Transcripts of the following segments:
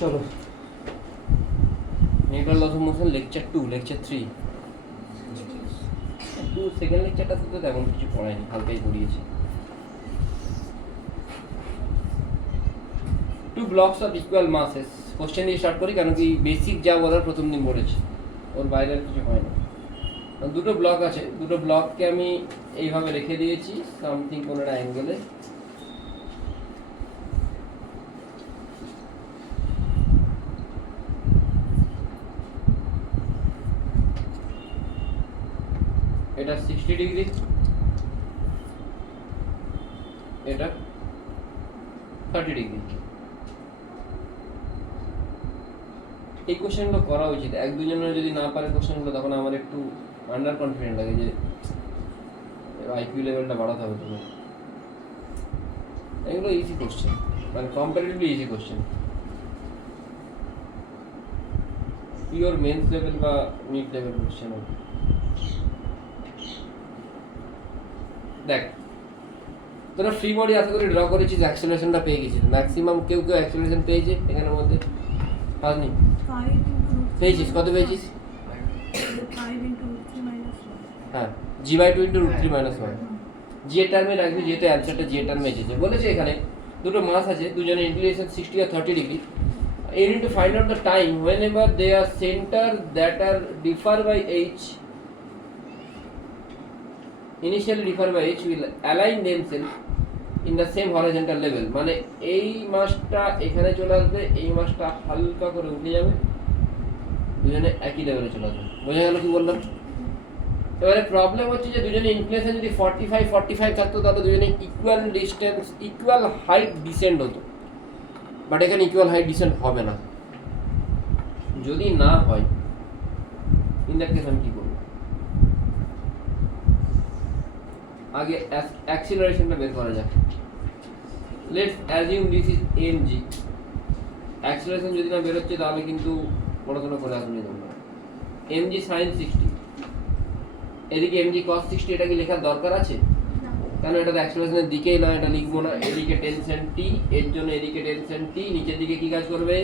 চলো, network laws of motion lecture 2 lecture 3 second লেকচারটাতে তো তেমন কিছু পড়ায়নি, হালকাই পড়িয়েছি। Two blocks of equal masses, question দিয়ে স্টার্ট করি, কারণ কি বেসিক যা বলার প্রথম দিন পড়েছি, ওর বাইরে আর কিছু হয় না। দুটো ব্লক আছে, দুটো ব্লককে আমি এইভাবে রেখে দিয়েছি সামথিং কোনো একটা অ্যাঙ্গেলে। এটা 60 ডিগ্রি, এটা 30 ডিগ্রি। এই কোশ্চেনগুলো করা উচিত, এক দুজনের যদি না পারে কোশ্চেনগুলো, তখন আমার একটু আন্ডার কনফিডেন্ট লাগে যে আইকিউ লেভেলটা বাড়াতে হবে তোমার। এগুলো ইজি কোশ্চেন, মানে comparatively easy question, pure mains level বা মিড লেভেল কোশ্চেন হবে। দেখ, তোরা ফ্রি বডি আশা করি ড্র করেছিস, অ্যাক্সেলারেশনটা পেয়ে গেছিস ম্যাক্সিমাম। কেউ কেউ অ্যাক্সেলারেশন পেয়েছে এখানের মধ্যে? পাসনি? পেয়েছিস? কত পেয়েছিস? হ্যাঁ, g/2 × √3 - 1 জি এর টার্মে রাখবি, যেহেতু অ্যান্সারটা জি এর টার্মে এসেছে। বলেছে এখানে দুটো মাস আছে, দুজনের ইনক্লিনেশন 60 আর 30 degree. You need to find out the time whenever they are center that are differ by h, initially differ by h, will align themselves in the same horizontal level। মানে এই মাসটা এখানে চলে আসবে, এই মাসটা হালকা করে উঠে যাবে, দুজনে একই লেভেলে চলে আসবে। বোঝা গেল কি বললাম? এবারে প্রবলেম হচ্ছে যে দুজনে ইনক্লিনেশন যদি 45 থাকতো, তাহলে দুজনে equal distance, equal height descend হতো, বাট এখানে ইকুয়াল হাইট ডিসেন্ড হবে না। যদি না হয়, ইন দ্যাট কেস আমি কি করব? আগে অ্যাক্সিলারেশনটা বের করা যাক। Let's assume this is mg। Acceleration যদি না বের হচ্ছে, তাহলে কিন্তু পড়াশোনা করে আসবে তোমরা। mg sin 60, এদিকে mg cos 60, এটা কি লেখার দরকার আছে? কেন? এটা তো অ্যাক্সিলারেশনের দিকেই না, এটা লিখবো না। এদিকে টেনশন t, এর জন্য এদিকে টেনশন t, নিচের দিকে কি কাজ করবে?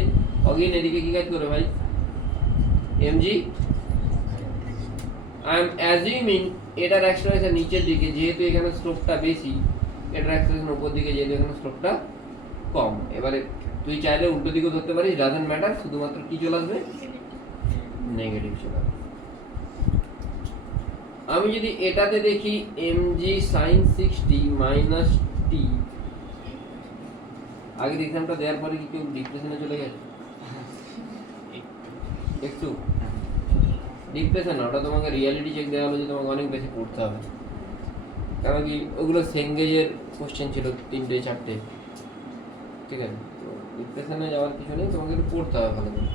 অগেইন এদিকে কি কাজ করবে ভাই? mg। আই এম অ্যাজিউমিং এটার অ্যাক্সিলারেশন নিচের দিকে, যেহেতু এখানে স্লোপটা বেশি, এটার অ্যাক্সিলারেশন উপর দিকে, যেহেতু এখানে স্লোপটা কম। এবারে তুই চাইলে উল্টো দিকেও ধরতে পারিস, ডাজন্ট ম্যাটার, শুধুমাত্র কি চলে আসবে? নেগেটিভ চলে আসবে। আমি যদি এটাতে দেখি mg sin 60 মাইনাস t, আগে এক্সামটা দেওয়ার পরে কি কেউ ডিপ্রেশনে চলে গেছে? একটু ডিপ্রেশন না, ওটা তোমাকে রিয়ালিটি চেক দেওয়া হলো যে তোমাকে অনেক বেশি পড়তে হবে। কারণ কি ওগুলো সেঙ্গেজের কোশ্চেন ছিল, 3টে 4টে, ঠিক আছে? তো ডিপ্রেশনে যাওয়ার কিছু নেই, তোমাকে একটু পড়তে হবে ভালো করে।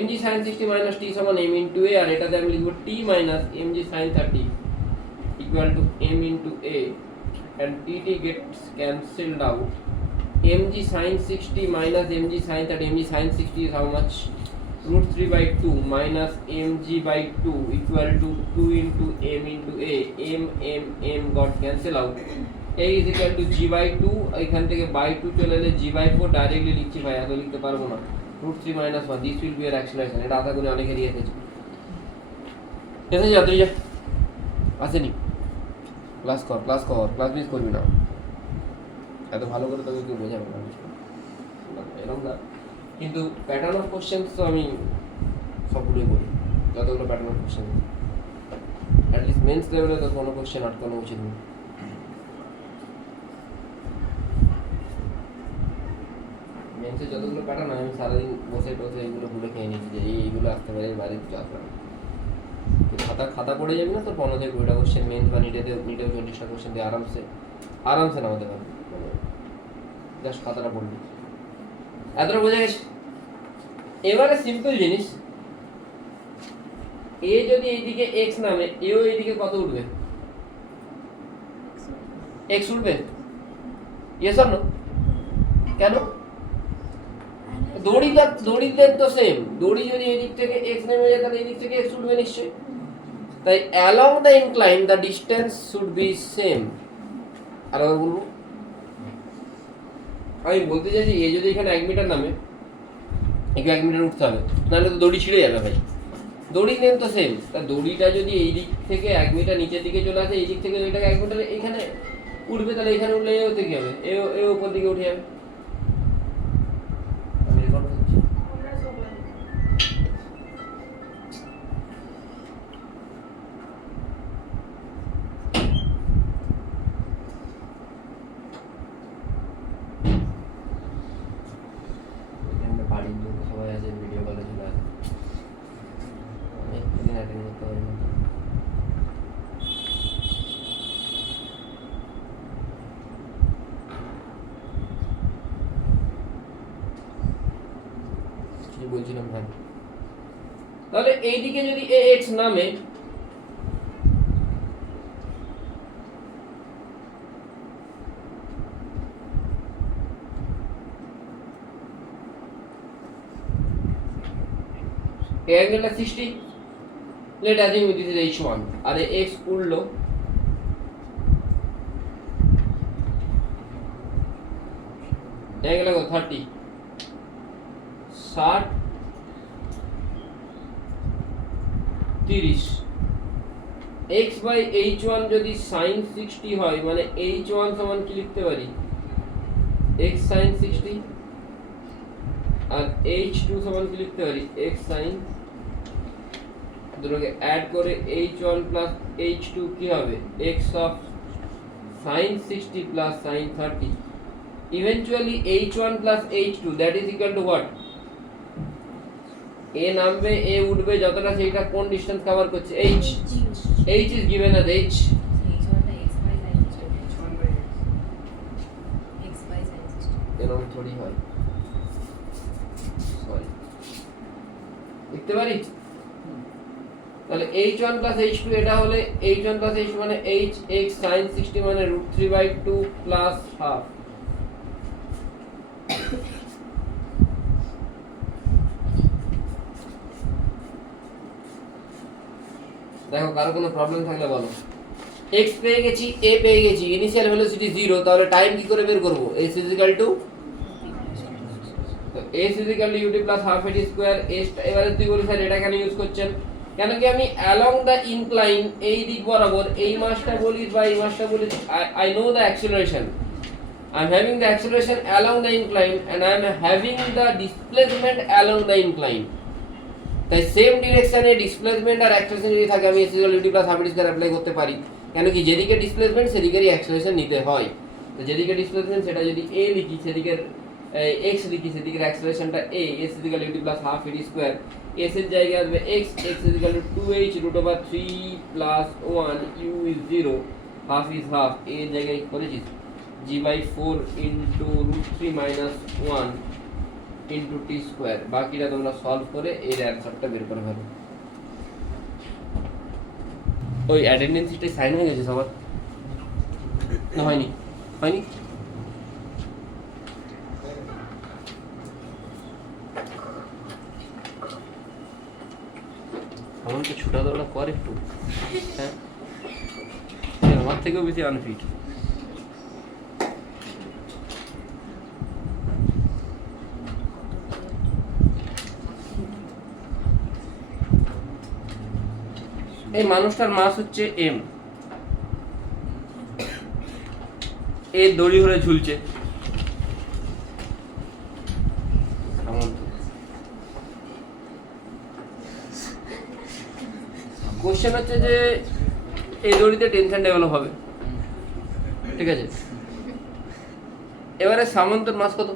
mg sin 60 minus t সমান m into a, আর এটাতে আমি লিখব t minus mg sin 30 equal to m into a, and tt gets cancelled out. mg sin 60 minus mg sin 30, mg sin 60 is how much? √3/2 minus mg by 2 equal to 2 into m into a, m got cancel out, a is equal to g/2, এখান থেকে by 2 চলে এলে g/4 directly লিখছি ভাই, এত লিখতে পারবো না। √3 - 1, this will be your acceleration। এটা আশা করি অনেকেরই এসেছে। এসেছে? তুই যা, আসেনি? ক্লাস কর, ক্লাস মিস করবি না। এত ভালো করে তোকে কেউ বোঝাবে না, এরকম না। কিন্তু প্যাটার্ন অফ কোশ্চেন তো আমি সবগুলোই বলি, যতগুলো pattern of question, at least mains লেভেলে তো কোনো কোশ্চেন আটকানো উচিত নেই। মেন্সে যতগুলো প্যাটার্ন, আমি সারাদিন বসে এইগুলো ঘুরে খেয়ে নিয়েছি যে এইগুলো আসতে পারে, বাইরে কিছু আসবে না। খাতা পড়ে যাবি না, তোর 15 থেকে 20টা কোশ্চেন মেন্স বা নিটেও 40টা কোশ্চেন দিয়ে আরামসে নামাতে পারবি, জাস্ট খাতাটা পড়বি। এতটা বোঝা গেছে? এবারে সিম্পল জিনিস, এ যদি এইদিকে এক্স নামে, এও এইদিকে কত উঠবে? এক্স উঠবে? Yes or no? কেন? দড়িদের তো সেম, দড়ি যদি এই দিক থেকে এক্স নেমে যায়, তাহলে এই দিক থেকে এক্স উঠবে নিশ্চয়ই। তাই along the incline the distance should be same. আর বলবো আমি বলতে চাইছি এ যদি এখানে 1 মিটার নামে, একে 1 মিটার উঠতে হবে, নাহলে তো দড়ি ছিঁড়ে যাবে ভাই। দড়ি নেন তো সেম, তা দড়িটা যদি এই দিক থেকে 1 মিটার নিচের দিকে চলে আসে, এই দিক থেকে দড়িটাকে 1 মিটার এখানে উঠবে, তাহলে এখানে উঠলে এ হতে কি হবে, এ উপর দিকে উঠে যাবে। আমি রেকর্ড করছি। বাড়ির লোক সবাই আছে, ভিডিও কলে চলে আসে, অনেকদিন অ্যাটেন্ড করতে পারি না। কি বলছিলাম, হ্যাঁ, তাহলে এইদিকে যদি ax নামে, এই অ্যাঙ্গেলটা 60, let assume this is h1, আর x উঠলো অ্যাঙ্গেল কত 30, 60 30, x বাই h1 যদি sin 60 হয়, মানে h1 সমান কি লিখতে পারি, x sin 60, আর h2 সমান কি লিখতে পারি, x sin, দুটোকে অ্যাড করে h1 প্লাস h2 কি হবে, x of sin 60 plus sin 30, eventually h1 plus h2 that is equal to what, a নামবে, a উঠবে, যতটা সেইটা কোন ডিসটেন্স কভার করছে, h is given as h, এরকম থোড়ি হয়, সরি লিখতে পারি, তাহলে h1 plus h2 এটা হলে h1 plus h2 মানে h x sin 60 মানে √3/2 plus half, দেখো কারো কোনো প্রবলেম থাকলে বলো। x পেয়ে গেছি, a পেয়ে গেছি, ইনিশিয়াল ভেলোসিটি 0, তাহলে টাইম কি করে বের করব, s is equal to, তো s is equal to ut plus half at square, s এবারে তুই বলি স্যার এটা কেন ইউজ করছেন, কেন কি আমি along the incline এই দিক বরাবর এই মাসটা বলি বা এই মাসটা বলি, I know the acceleration, I am having the acceleration along the incline and I am having the displacement along the incline, তাই সেম ডিরেকশনে ডিসপ্লেসমেন্ট আর অ্যাক্সেলারেশন যদি থাকে, আমি s = ut plus half at square apply করতে পারি, কেন কি যেদিকে displacement সেদিকেরই acceleration নিতে হয়, তো যেদিকে ডিসপ্লেসমেন্ট সেটা যদি a লিখি, সেদিকের x লিখি, সেদিকের অ্যাক্সেলারেশনটা a, s = ut plus half at square, s এর জায়গায় আসবে x is equal to 2h √3 plus 1, u is 0, half is half, a এর জায়গায় করেছিস g/4 into √3 minus 1 into t square, বাকিটা তোমরা সলভ করে এর অ্যানসারটা বের করে ফেলো। ওই অ্যাটেন্ডেন্স শিটে সাইন হয়ে গেছে সবার, না হয়নি? হয়নি? আমাকে ছোটা দৌড়া কর একটু, হ্যাঁ, আমার থেকেও বেশি আনফিট। এই মানুষটার মাস হচ্ছে m, এর দড়ি হলে ঝুলছে, কোশ্চেন হচ্ছে যে এই দড়িতে টেনশন ডেভেলপ হবে, ঠিক আছে, এবারে সামন্তর মাস কত,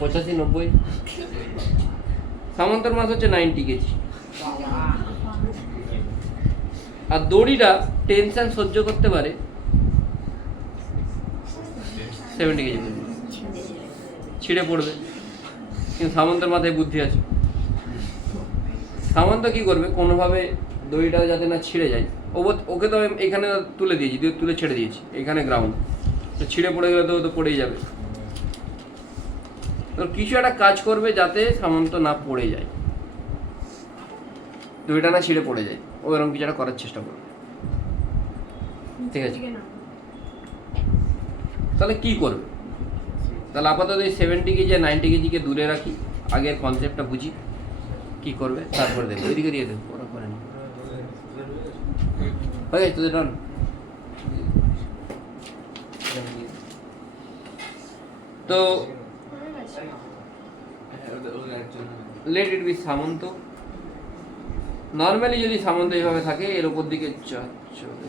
85-90, সামন্তর মাস হচ্ছে 90 কেজি, আর দড়িটা টেনশন সহ্য করতে পারে 70 কেজি, ছিঁড়ে পড়বে, কিন্তু সামন্তের মাথায় বুদ্ধি আছে, সামন্ত কি করবে, কোনোভাবে দড়িটা যাতে না ছিঁড়ে যায়, ওকে তো এখানে তুলে দিয়েছি, তুলে ছেড়ে দিয়েছি, এখানে গ্রাউন্ড, তো ছিঁড়ে পড়ে গেলে তো পড়েই যাবে, তো কিছু একটা কাজ করবে যাতে সামন্ত না পড়ে যায়, দড়িটা না ছিঁড়ে পড়ে যায়, ও এরকম কিছু একটা করার চেষ্টা করবে, ঠিক আছে, তাহলে কি করবে? তাহলে আপাতত এই 70 কেজি আর 90 কেজিকে দূরে রাখি, আগের কনসেপ্টটা বুঝি কি করবে, তারপরে দেখো ওইদিকে দিয়ে দেবো, ওরা করে নি। হয়ে গেছে তোদের ডান। তো let it be Samanta. Normally যদি সামন্ত এইভাবে থাকে, এর উপর দিকে চলে,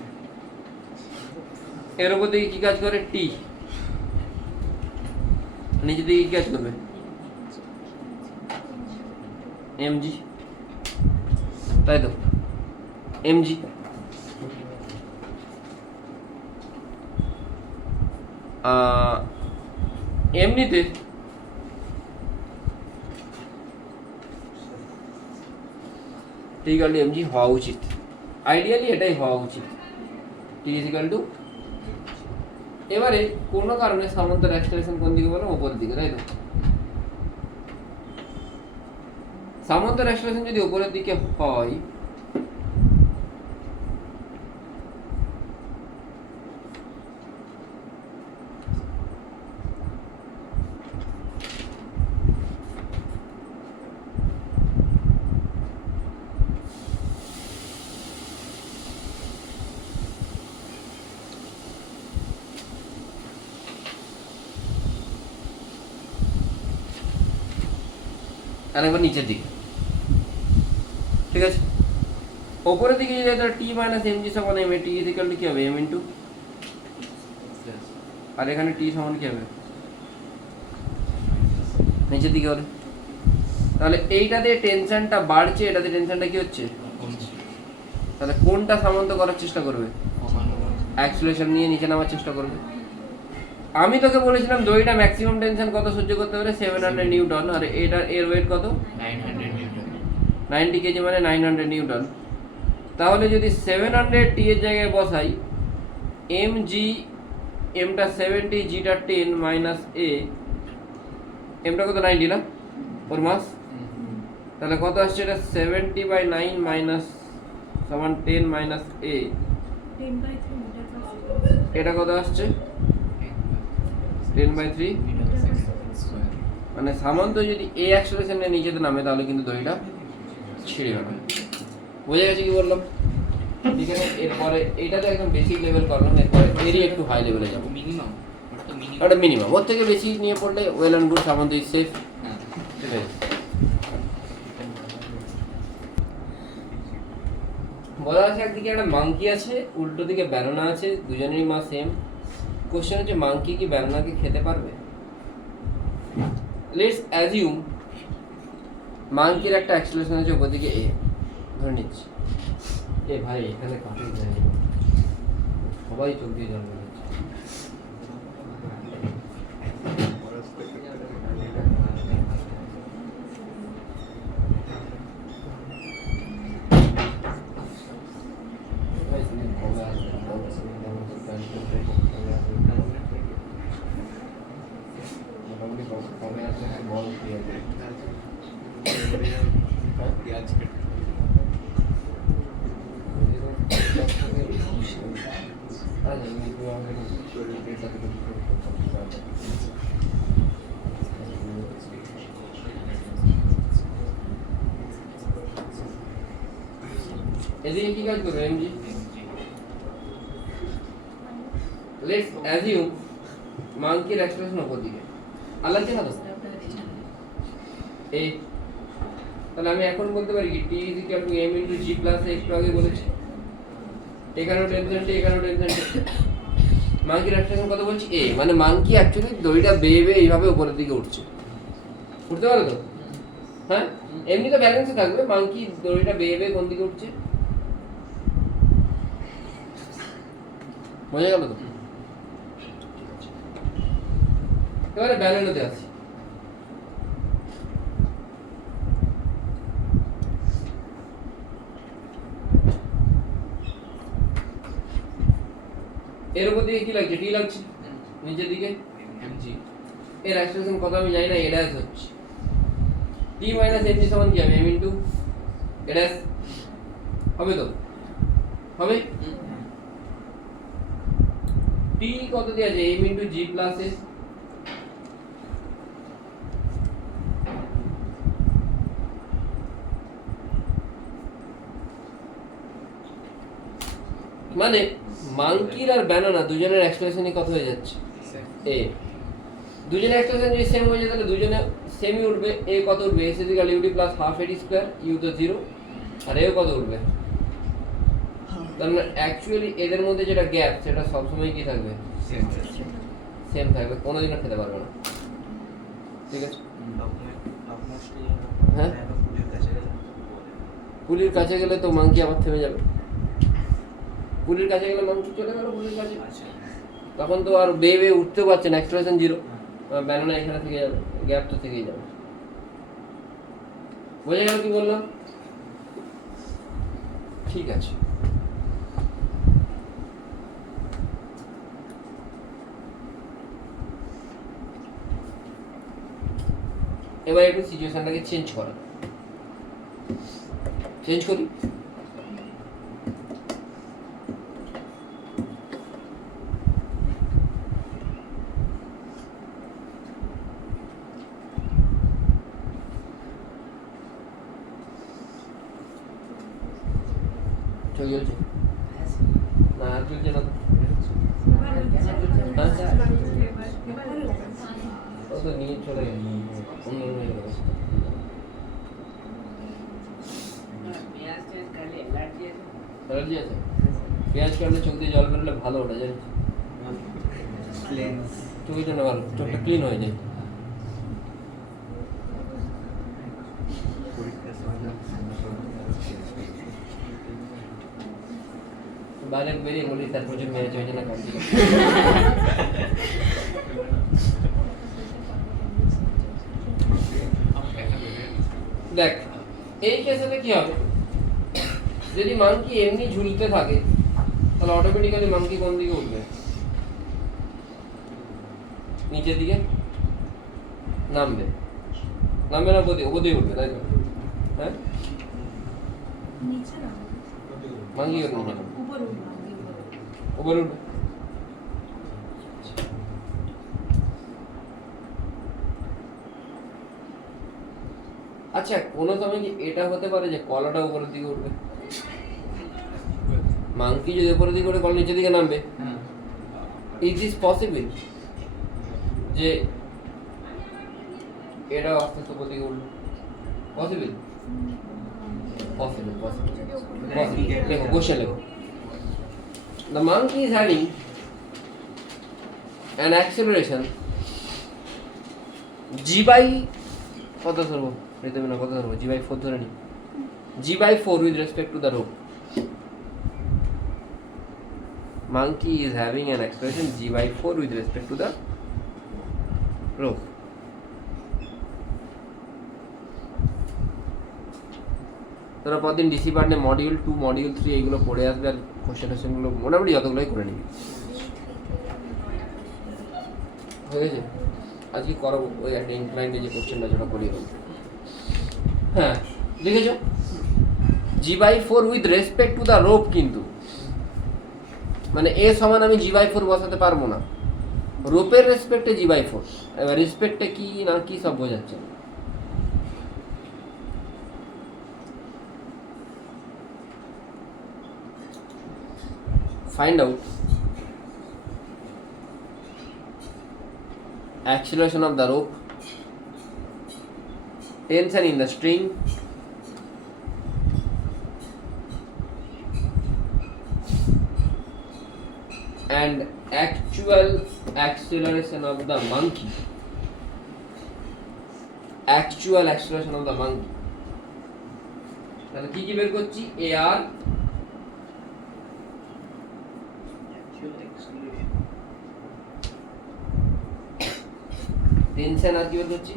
এর উপর দিকে কি কাজ করে? টি। নিচে দিকে কি কাজ করবে? এমজি, তাই তো, এমজি। এমনিতে টি ইকুয়াল টু এমজি হওয়া উচিত, আইডিয়ালি এটাই হওয়া উচিত, টি ইজ ইকুয়াল টু। এবারে কোনো কারণে সামান্তর অ্যাক্সেলারেশন কোন দিকে বলো? উপরের দিকে, তাই তো। সামান্তর অ্যাক্সেলারেশন যদি উপরের দিকে হয়, আরেকবার নিচের দিকে, ঠিক আছে। ওপরের দিকে যদি টি মাইনাস এমজি সমান M, T is equal to কি হবে? এম ইন্টু, আর এখানে টি সমান কি হবে? নিচের দিকে হলে, তাহলে এইটাতে টেনশনটা বাড়ছে, এটাতে টেনশনটা কি হচ্ছে? তাহলে কোনটা সামান্ত করার চেষ্টা করবে? অ্যাক্সিলারেশন নিয়ে নিচে নামার চেষ্টা করবে। আমি তোকে বলেছিলাম দড়িটা ম্যাক্সিমাম টেনশন কত সহ্য করতে পারে? 700 নিউটন, আর এর ওয়েট কত? 900 নিউটন। 90 কেজি মানে 900 নিউটন। তাহলে যদি 700 টি এর জায়গায় বসাই, এম জি, এমটা 70, জিটা 10 মাইনাস এ, এমটা কত? 90 না ওর মাস। তাহলে কত আসছে এটা? 70/9 মাইনাস সমান 10 মাইনাস এ, এটা কত আসছে? 10/3। মানে সামান্ত যদি এ অ্যাক্সেলারেশনে নিচেতে নামে, তাহলে কিন্তু দড়িটা ছিঁড়ে যাবে। বোঝা গেছে কি বললাম? এখানে এরপরে এইটা তো একদম বেসিক লেভেল করলাম, এরপরে এরই একটু হাই লেভেলে যাবো। মিনিমাম, ওটা মিনিমাম, ওর থেকে বেশি নিয়ে পড়লে well and good, সামান্ত is safe. ঠিক আছে, বলা আছে একদিকে একটা মাংকি আছে, উল্টো দিকে ব্যানানা আছে, দুজনেরই মা সেম। কোশ্চেন হচ্ছে মাংকি কি ব্যানানাকে খেতে পারবে? লেটস অ্যাজিউম মাংকির একটা অ্যাক্সেলারেশন আছে উপর দিকে এ, ধরে নিচ্ছি। এ ভাই এখানে কাটে যায়, সবাই চোখ দিয়ে জল বেরোচ্ছে। এদিকে কি কাজ করবে এমজি? লেটস অ্যাজিউম মাংকির অ্যাক্সেলারেশন উপর দিকে, আল্লাহ জানা তো এই। তাহলে আমি এখন বলতে পারি কি T is equal to M into G plus A, একটু আগে বলেছি। এখানেও টেনশন, এখানেও টেনশন। মাংকির অ্যাক্সেলারেশন কত বলছি? এ, মানে মাংকি অ্যাকচুয়ালি দড়িটা বেয়ে বেয়ে এইভাবে উপরের দিকে উঠছে, উঠতে পারে তো? হ্যাঁ, এমনি তো ব্যালেন্সে থাকবে। মাংকি দড়িটা বেয়ে বেয়ে কোন দিকে উঠছে? বোঝা গেল তো? এবারে ব্যালেন্সে আসি। এর উপর দিকে কি লাগছে? টি লাগছে নিচের দিকে এমজি। এর অ্যাক্সেলারেশন কত আমি জানি না, এ ড্যাশ হচ্ছে। টি মাইনাস এমজি সমান কি হবে? এম ইনটু এ ড্যাশ হবে তো? হবে। টি কত দেওয়া আছে m into G plus S, মানে মাঙ্কির আর ব্যানানা দুজনের এক্সপ্রেশনই কত হয়ে যাচ্ছে এ, দুজনের এক্সপ্রেশন যদি সেম হয়ে যায় তাহলে দুজনে সেমই উঠবে। এ কত উঠবে S equal UT plus half AT square, U তো 0 আর এও কত উঠবে। তার মানে অ্যাকচুয়ালি এদের মধ্যে যেটা গ্যাপ সেটা সবসময় কি থাকবে, সেম থাকবে, কোনোদিনও খেতে পারবে না। ঠিক আছে, হ্যাঁ পুলির কাছে গেলে তো মাঙ্কি আবার থেমে যাবে, পুলির কাছে গেলে মাঙ্কি চলে গেল পুলির কাছে, তখন তো আর বেয়ে উঠতে পারছে না, এক্সপ্রেশন 0, ব্যানানা এখানে থেকে যাবে, গ্যাপ তো থেকেই যাবে। বোঝা গেল কি বললাম? ঠিক আছে, এবার একটু সিচুয়েশনটাকে চেঞ্জ করা, চেঞ্জ করি। চলে গেছে না, আর চলছে না তো, তো নিয়ে চলে গেছে অন্য রুমে গেছে। অ্যালার্জি আছে, পেঁয়াজ কাটলে চোখ দিয়ে জল বেরোলে ভালো, ওটা জানিস, চোখের জন্য ভালো, চোখটা ক্লিন হয়ে যায়। বাইরে বেরিয়ে বলি তার প্রচুর মেয়ে চলছে না কাটছি। দেখ এই কেসে কি হবে, যদি মাঙ্কি এমনি ঝুলতে থাকে তাহলে অটোমেটিক্যালি মাঙ্কি কোন দিকে উঠবে, নিচের দিকে নামবে, নামবে না ওপরেই উঠবে, তাই তো? হ্যাঁ মাঙ্কি নিচে নামবে, উপরে উঠবে। আচ্ছা কোনো সময় কি এটা হতে পারে যে কলাটা উপরের দিকে উঠবে, মাঙ্কি যদি উপরের দিকে উঠে কলা নিচের দিকে নামবে, ইজ দিস পসিবল যে এটা আস্তে আস্তে উপর দিকে উঠবে, পসিবল? Possible, possible, possible. দেখো কোশ্চেন লেখো, the monkey is having an acceleration g by কত ধরবো প্রথমে না, কত ধরবো g by 4 ধরে নি, g by 4 with respect to the rope. Monkey is having an acceleration g by 4 with respect to the rope. তোরা পরদিন ডিসি পার্টে মডিউল 2 মডিউল 3 এইগুলো পড়ে আসবে, আর কোশ্চেনগুলো মোটামুটি যতগুলোই করে নিবি, হয়ে গেছে। আজকে করাবো ওই একটা ইনক্লাইন্ডে যে কোশ্চেনটা যেটা করিয়ে দেবো। হ্যাঁ লিখেছ G by 4 with respect to the rope, কিন্তু মানে এ সমান আমি জি বাই 4 বসাতে পারবো না, রোপের রেসপেক্টে জি বাই 4। এবার রেসপেক্টে কি না কি সব বোঝাচ্ছে, find out acceleration of the rope, tension in the string, and actual acceleration of the monkey, actual acceleration of the monkey। তাহলে কি কি বের করছি, AR টেনশন আর কি বের করছি,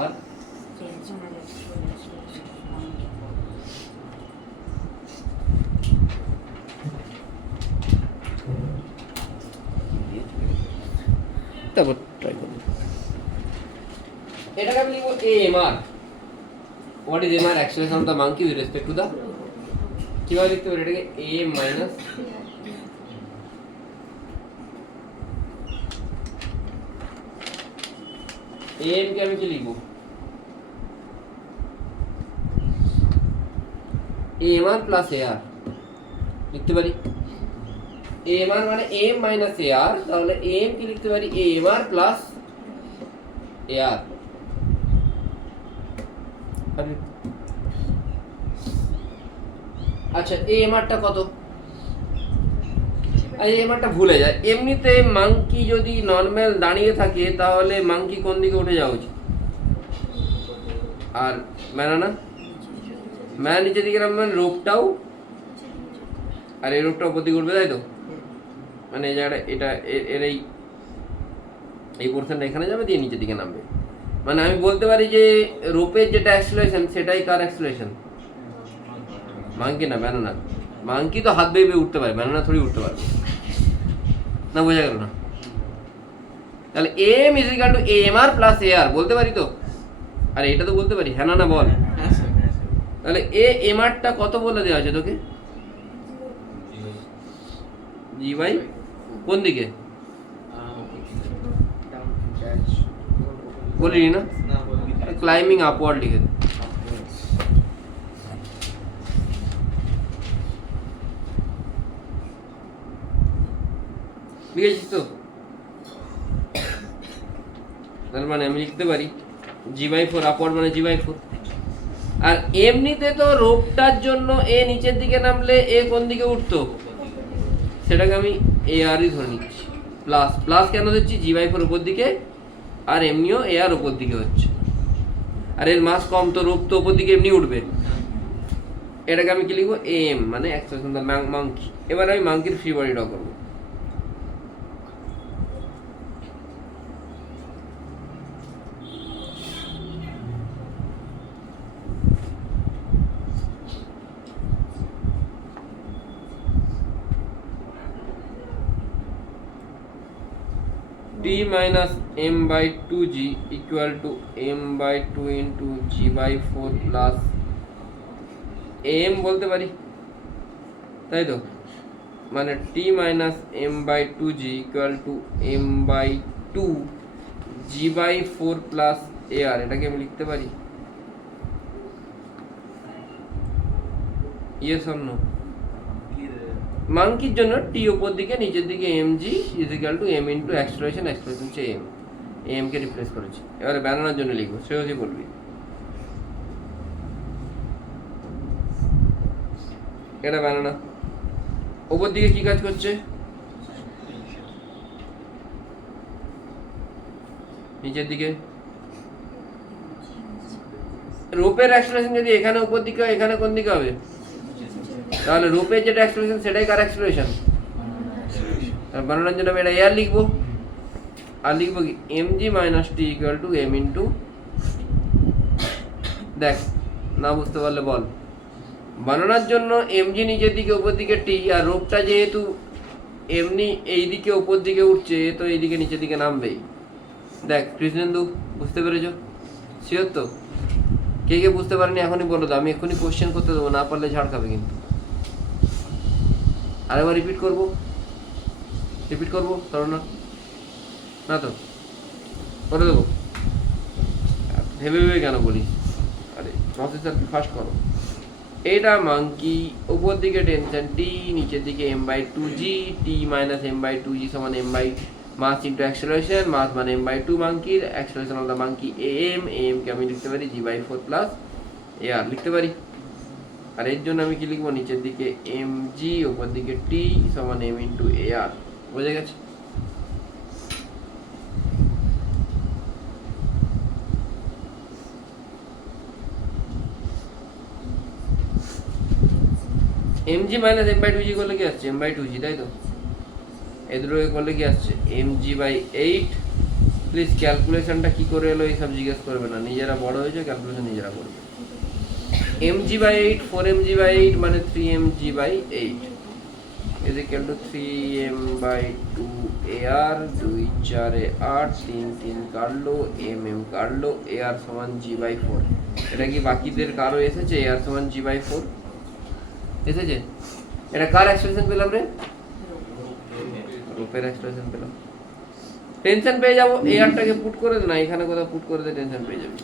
আর তারপর ট্রাই করব। এটাকে আমি লিখব AMR। What is MR? Acceleration of the monkey with respect to the কিভাবে লিখতে পারি এটাকে a মাইনাস am কে আমি কি লিখবো amr প্লাস ar লিখতে পারি amr মানে m মাইনাস ar, তাহলে am কি লিখতে পারি amr প্লাস ar। আচ্ছা amr টা কত? এই amr টা ভুলে যায়। এমনিতে মাঙ্কি যদি নরমাল দাঁড়িয়ে থাকে তাহলে মাঙ্কি কোন দিকে উঠে যাওয়া উচিত? আর ব্যানানা ম্যান নিচের দিকে নামবেন, রোপটাও আর এই রোপটা উপর দিকে উঠবে, তাই তো? মানে এই জায়গাটা এটা এর এই পোর্শনটা এখানে যাবে, দিয়ে নিচের দিকে নামবে। মানে আমি বলতে পারি যে রোপের যেটা অ্যাক্সেলারেশন সেটাই কার অ্যাক্সেলারেশন? মাঙ্কি না, ব্যানানা। মাঙ্কি তো হাত বেয়ে উঠতে পারে, ব্যানানা থোড়ি উঠতে পারবে না, বোঝা গেল না? তাহলে M is equal to amr plus ar বলতে পারি তো? আর এটা তো বলতে পারি, হ্যাঁ না বল। তাহলে amr টা কত বলে দেওয়া আছে তোকে? জি ভাই কোন দিকে বলিনি না? ক্লাইম্বিং আপওয়ার্ড লিখে দে। লিখেছিস তো? তার মানে আমি লিখতে পারি g/4 আপওয়ার্ড মানে g/4। আর এমনিতে তো রোপটার জন্য এ নিচের দিকে নামলে এ কোন দিকে উঠতো সেটাকে আমি ar ই ধরে নিচ্ছি। প্লাস প্লাস কেন দিচ্ছি? g/4 উপর দিকে, আর এমনিও ar উপর দিকে হচ্ছে, আর এর মাস কম তো রোপ তো উপর দিকে এমনি উঠবে। এটাকে আমি কি লিখবো? am মানে অ্যাক্সেলারেশন দ্য মাঙ্কি। এবার আমি মাঙ্কির ফ্রি বডি ড্র করবো। t minus m by 2g equal to m by 2 into g/4 plus am বলতে পারি, তাই তো? মানে t minus m by 2g equal to m by 2 g/4 plus ar, এটাকে আমি লিখতে পারি yes or no? মাঙ্কির জন্য টি উপর দিকে, নিচের দিকে mg is equal to m into acceleration, acceleration হচ্ছে m, am কে রিপ্লেস করেছি। এবারে ব্যানানার জন্য লিখবো, সেও বলবি। এটা ব্যানানা উপর দিকে কি কাজ করছে? নিচের দিকে। রোপের অ্যাক্সেলারেশন যদি এখানে উপর দিকে হয়, এখানে কোন দিকে হবে? তাহলে রোপের যেটা অ্যাক্সেলারেশন সেটাই কার অ্যাক্সেলারেশন? আর বানানোর জন্য আমি এটা এয়ার লিখবো, আর লিখবো কি mg minus T equal to m into, দেখ না বুঝতে পারলে বল। বানানোর জন্য mg নিচের দিকে উপর দিকে টি, আর রোপটা যেহেতু এমনি এই দিকে উপর দিকে উঠছে তো এই দিকে নিচের দিকে নামবেই। দেখ কৃষ্ণেন্দু বুঝতে পেরেছো? শিওর তো? কে কে বুঝতে পারেনি এখনই বলো তো, আমি এক্ষুনি কোশ্চেন করতে দেবো, না পারলে ঝাড় খাবে কিন্তু। আরেকবার রিপিট করবো করো না? না তো করে দেবো? ভেবে ভেবে কেন বলিস? আরে প্রসেসর ফাস্ট করো। এটা মাঙ্কি, উপর দিকে টেনশন টি, নিচের দিকে m/2g, t minus m/2g সমান m by mass into acceleration, mass মানে m/2 মাঙ্কির, acceleration of the monkey am, am কে আমি লিখতে পারি g/4 plus ar লিখতে পারি। আর এর জন্য আমি কি লিখবো? নিচের দিকে mg, উপর দিকে t সমান m into ar। বুঝে গেছে? mg মাইনাস m/2g করলে কি আসছে? m/2g, তাই তো? এই দুটোকে করলে কি আসছে? mg/8। প্লিজ ক্যালকুলেশনটা কি করে এলো এইসব জিজ্ঞেস করবে না, নিজেরা বড় হয়েছে, ক্যালকুলেশন নিজেরা করবে। mg/8 4mg/8 মানে 3mg/8 is equal to 3m/2 ar, 2 4 8, 3 3 কাটলো, mm কাটলো, ar সমান g/4। এটা কি বাকিদের কারো এসেছে ar সমান g/4? এসেছে? এটা কার এক্সপ্রেশন পেলাম রে? রূপের এক্সপ্রেশন পেলাম। টেনশন পেয়ে যাবো, এই আরটাকে পুট করে দে না, এখানে কোথাও পুট করে দে, টেনশন পেয়ে যাবি।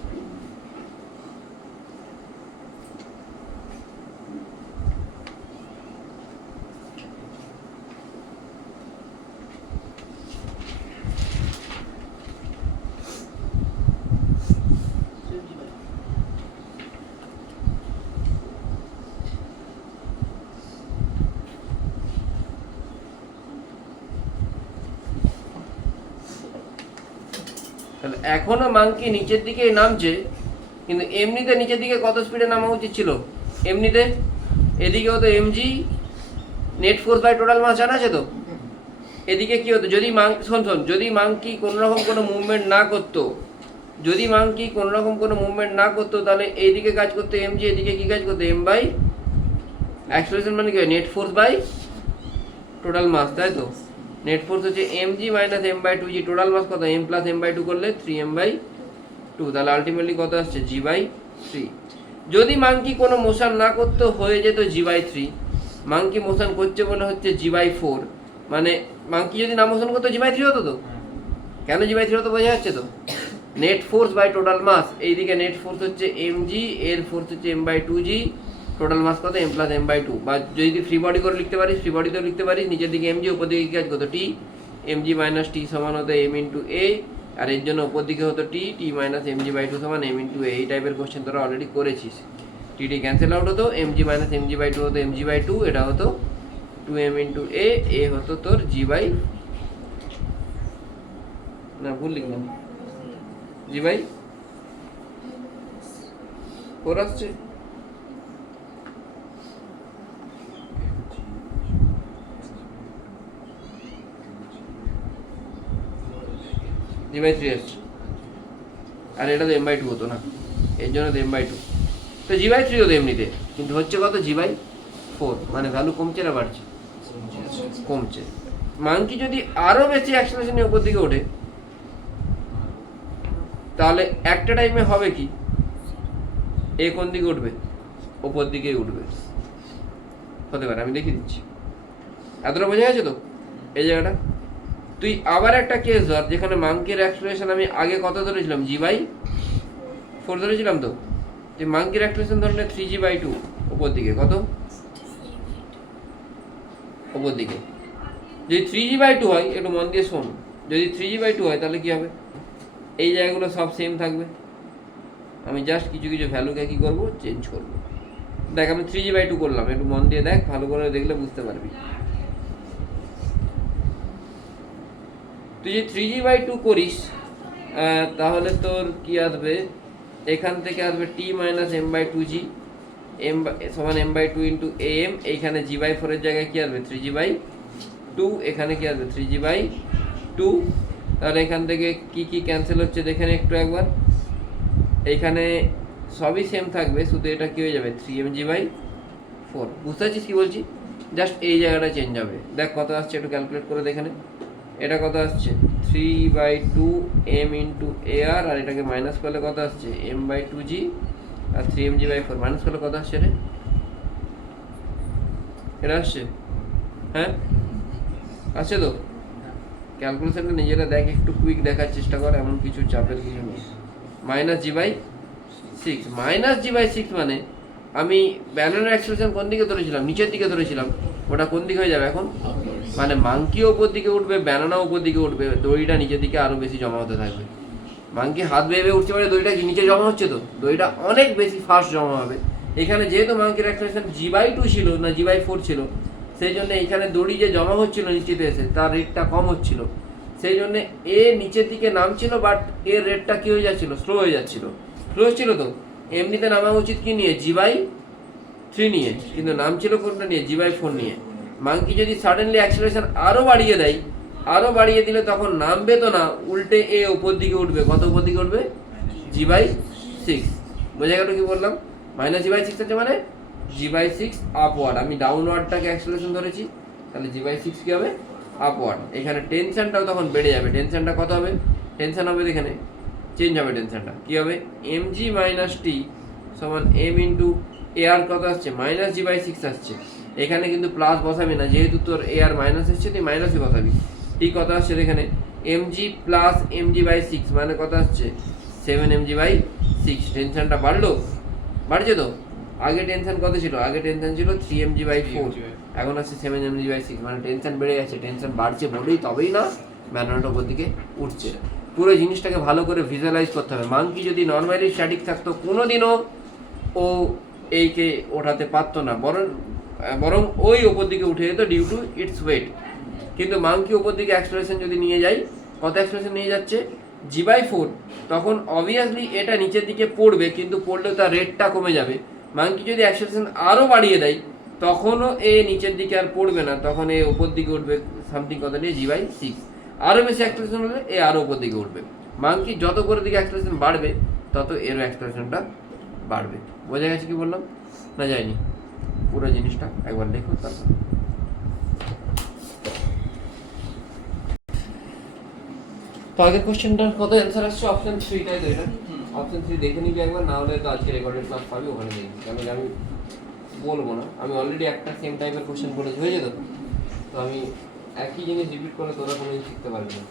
তাহলে এখনো মাংকি নিচের দিকে নামছে, কিন্তু এমনিতে নিচের দিকে কত স্পিডে নামা উচিত ছিল? এমনিতে এদিকে হতো MG net force by total mass জানা আছে তো? এদিকে কি হতো যদি শোন যদি মাংকি কোনো রকম কোনো মুভমেন্ট না করতো, যদি মাংকি কোনো রকম কোনো মুভমেন্ট না করতো, তাহলে এইদিকে কাজ করতো এমজি, এদিকে কি কাজ করতো এম বাই অ্যাক্সেলারেশন, মানে কি net force by total mass, তাই তো? নেট ফোর্স হচ্ছে mg minus m by 2g, total mass কত m প্লাস m বাই 2 করলে 3m বাই 2, তাহলে আলটিমেটলি কত আসছে g বাই 3। যদি মাংকি কোনো মোশন না করতে হয়ে যেত g বাই 3, মাংকি মোশন করছে বলে হচ্ছে g বাই 4, মানে মাংকি যদি না মোশন করতো g বাই 3 হতো তো? কেন g বাই 3 হতো বোঝা যাচ্ছে তো? Net force by total mass, এইদিকে নেট ফোর্স হচ্ছে mg, এর ফোর্স হচ্ছে m by 2g, total mass কত m প্লাস m বাই 2, বা যদি ফ্রি বডি করে লিখতে পারিস ফ্রি বডিতেও লিখতে পারিস, নিচের দিকে mg, উপর দিকে কাজ কত t, mg মাইনাস t সমান হতো m ইন্টু a, আর এর জন্য উপর দিকে হতো t মাইনাস mg বাই 2 সমান m ইন্টু a। এই টাইপের কোশ্চেন তোরা অলরেডি করেছিস। t ক্যান্সেল আউট হতো, mg মাইনাস mg বাই 2 হতো mg বাই 2, এটা হতো 2m ইন্টু a, a হতো তোর g বাই, না ভুল লিখলাম, g বাই 4 আসছে। জি বাই 3 আসছে, আর এটা তো m বাই 2 হতো না, এর জন্য তো m বাই 2, তো জি বাই 3 হতো এমনিতে, কিন্তু হচ্ছে কত জি বাই 4, মানে ভ্যালু কমছে না বাড়ছে? কমছে। মাংকি যদি আরো বেশি অ্যাক্সেলারেশনের উপর দিকে ওঠে, তাহলে একটা টাইমে হবে কি, এ কোন দিকে উঠবে? ওপর দিকেই উঠবে, হতে পারে, আমি দেখিয়ে দিচ্ছি। এতটা বোঝা গেছে তো এই জায়গাটা? তুই আবার একটা কেস ধর যেখানে মাংকির অ্যাক্সেলারেশন আমি আগে কত ধরেছিলাম, জি বাই 4 ধরেছিলাম তো, যে মাংকির অ্যাক্সেলারেশন ধরলে 3g বাই 2 উপর দিকে, কত উপর দিকে। যদি 3g বাই 2 হয়, একটু মন দিয়ে শোন, যদি 3g বাই 2 হয় তাহলে কি হবে? এই জায়গাগুলো সব সেম থাকবে, আমি জাস্ট কিছু কিছু ভ্যালুকে কি করব, চেঞ্জ করব। দেখ আমি 3g বাই 2 করলাম, একটু মন দিয়ে দেখ, ভালো করে দেখলে বুঝতে পারবি। তুই যদি 3g বাই 2 করিস, তাহলে তোর কি আসবে, এখান থেকে আসবে t minus m by 2g, m সমান m বাই 2 ইন্টু am, এইখানে g বাই 4 এর জায়গায় কি আসবে 3g বাই 2, এখানে কি আসবে 3g বাই 2। তাহলে এখান থেকে কি কি ক্যান্সেল হচ্ছে দেখে নে একটু একবার, এইখানে সবই সেম থাকবে, শুধু এটা কি হয়ে যাবে 3mg বাই 4। বুঝতে পারছিস কি বলছি? জাস্ট এই জায়গাটা চেঞ্জ হবে। দেখ কত আসছে একটু ক্যালকুলেট করে দেখে নে, এটা কত আসছে 3 বাই 2 m ইন্টু ar, আর এটাকে মাইনাস করলে কত আসছে m বাই 2g, আর 3mg বাই 4 মাইনাস করলে কত আসছে রে? এটা আসছে, হ্যাঁ আসছে তো? ক্যালকুলেশনটা নিজেরা দেখ, একটু কুইক দেখার চেষ্টা কর, এমন কিছু চাপের কিছু নেই। Minus G by 6, minus G by 6 মানে আমি ব্যানানার অ্যাক্সেলারেশন কোন দিকে ধরেছিলাম, নিচের দিকে ধরেছিলাম, ওটা কোন দিকে হয়ে যাবে এখন, মানে মাংকিও উপর দিকে উঠবে, ব্যানানাও উপর দিকে উঠবে, দড়িটা নিচের দিকে আরো বেশি জমা হতে থাকবে। মাংকি হাত ভেবে উঠতে পারে, দড়িটা নিচে জমা হচ্ছে তো, দড়িটা অনেক বেশি ফাস্ট জমা হবে। এখানে যেহেতু মাংকির অ্যাক্সেলারেশন জি বাই 2 ছিল না জি বাই 4 ছিল, সেই জন্য এইখানে দড়ি যে জমা হচ্ছিল নিচেতে এসে, তার রেটটা কম হচ্ছিল, সেই জন্য এ নিচের দিকে নামছিল, বাট এর রেটটা কি হয়ে যাচ্ছিল, স্লো হয়ে যাচ্ছিল। স্লো হচ্ছিল তো, এমনিতে নামা উচিত কি নিয়ে, জি বাই 3 নিয়ে, কিন্তু নামছিল কোনটা নিয়ে, জি বাই 4 নিয়ে। মাংকি যদি সাডেনলি অ্যাক্সেলারেশন আরও বাড়িয়ে দেয়, আরও বাড়িয়ে দিলে তখন নামবে তো না, উল্টে এ ওপর দিকে উঠবে, কত উপর দিকে উঠবে, জি বাই 6। বোঝা গেল কি বললাম? মাইনাস জি বাই 6 আছে মানে জি বাই 6 আপওয়ার্ড, আমি ডাউনওয়ার্ডটাকে অ্যাক্সেলারেশন ধরেছি, তাহলে জি বাই 6 কি হবে, আপওয়ার্ড। এখানে টেনশনটাও তখন বেড়ে যাবে, টেনশনটা কত হবে, টেনশন হবে এখানে চেঞ্জ হবে, টেনশনটা কি হবে, mg মাইনাস টি সমান m ইন্টু এ আর কত আসছে মাইনাস জি বাই সিক্স আসছে, এখানে কিন্তু প্লাস বসাবি না, যেহেতু তোর এ আর মাইনাস এসছে তুই মাইনাসই বসাবি। ঠিক কত আসছে এখানে M G plus M G by six মানে কত আসছে 7 mg বাই সিক্স। টেনশনটা বাড়লো, বাড়ছে তো? আগে টেনশন কত ছিল? আগে টেনশন ছিল 3 mg বাই ফোর, এখন আসছে 7 mg বাই সিক্স, মানে টেনশন বেড়ে গেছে। টেনশন বাড়ছে বলেই তবেই না ম্যানুয়ালটা ওপর দিকে উঠছে। পুরো জিনিসটাকে ভালো করে ভিজুয়ালাইজ করতে হবে। মাঙ্কি যদি নর্মালি স্ট্যাটিক থাকতো কোনোদিনও ও এইকে ওঠাতে পারতো না, বরং ওই ওপর দিকে উঠে যেত ডিউ টু ইটস ওয়েট। কিন্তু মাঙ্কি ওপর দিকে অ্যাক্সেলারেশন যদি নিয়ে যাই, কত অ্যাক্সেলারেশন নিয়ে যাচ্ছে জি বাই ফোর, তখন অবভিয়াসলি এটা নিচের দিকে পড়বে, কিন্তু পড়লেও তার রেটটা কমে যাবে। মাঙ্কি যদি অ্যাক্সেলারেশন আরও বাড়িয়ে দেয় তখনও এ নিচের দিকে আর পড়বে না, তখন এ ওপর দিকে উঠবে সামথিং কত নিয়ে জি বাই সিক্স। আরও বেশি অ্যাক্সেলারেশন হলে এ আরও ওপর দিকে উঠবে। মাঙ্কি যত করে দিকে অ্যাক্সেলারেশন বাড়বে তত এরও অ্যাক্সেলারেশনটা বাড়বে। বোঝা গেছে কি বললাম না যায়নি? পুরো জিনিসটা একবার দেখো তারপর। তো আগের কোশ্চেনটার কত অ্যান্সার আসছে? অপশন 3, তাই তো? এটা অপশন 3 দেখে নিবি একবার, না হলে তো আজকে রেকর্ডেড ক্লাস পাবি ওখানে দেখবি, কারণ আমি বলবো না, আমি অলরেডি একটা সেম টাইপের কোশ্চেন বলেছি, হয়ে যেত। তো আমি একই জিনিস রিপিট করে তোরা কোনো জিনিস শিখতে পারবি না।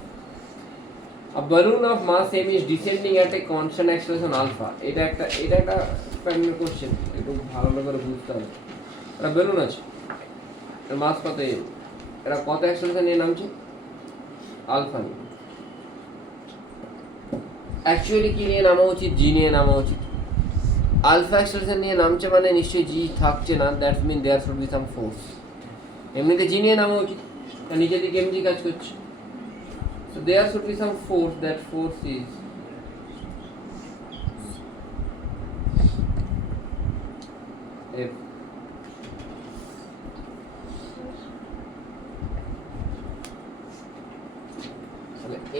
A balloon of mass m is descending at a constant acceleration alpha. এটা একটা প্যাটার্নের কোশ্চেন, একটু ভালো করে বুঝতে হবে। একটা বেলুন আছে, এর মাস কত m, এটা কত অ্যাক্সেলারেশন নিয়ে নামছে? আলফা নিয়ে। অ্যাকচুয়ালি কি নিয়ে নামা উচিত? জি নিয়ে নামা উচিত। আলফা অ্যাক্সেলারেশন নিয়ে নামছে মানে নিশ্চয়ই জি থাকছে না, that's mean there should be some force. এমনিতে জি নিয়ে নামা উচিত, নিচের দিকে এমজি কাজ করছে। So there should be some force, that force is F.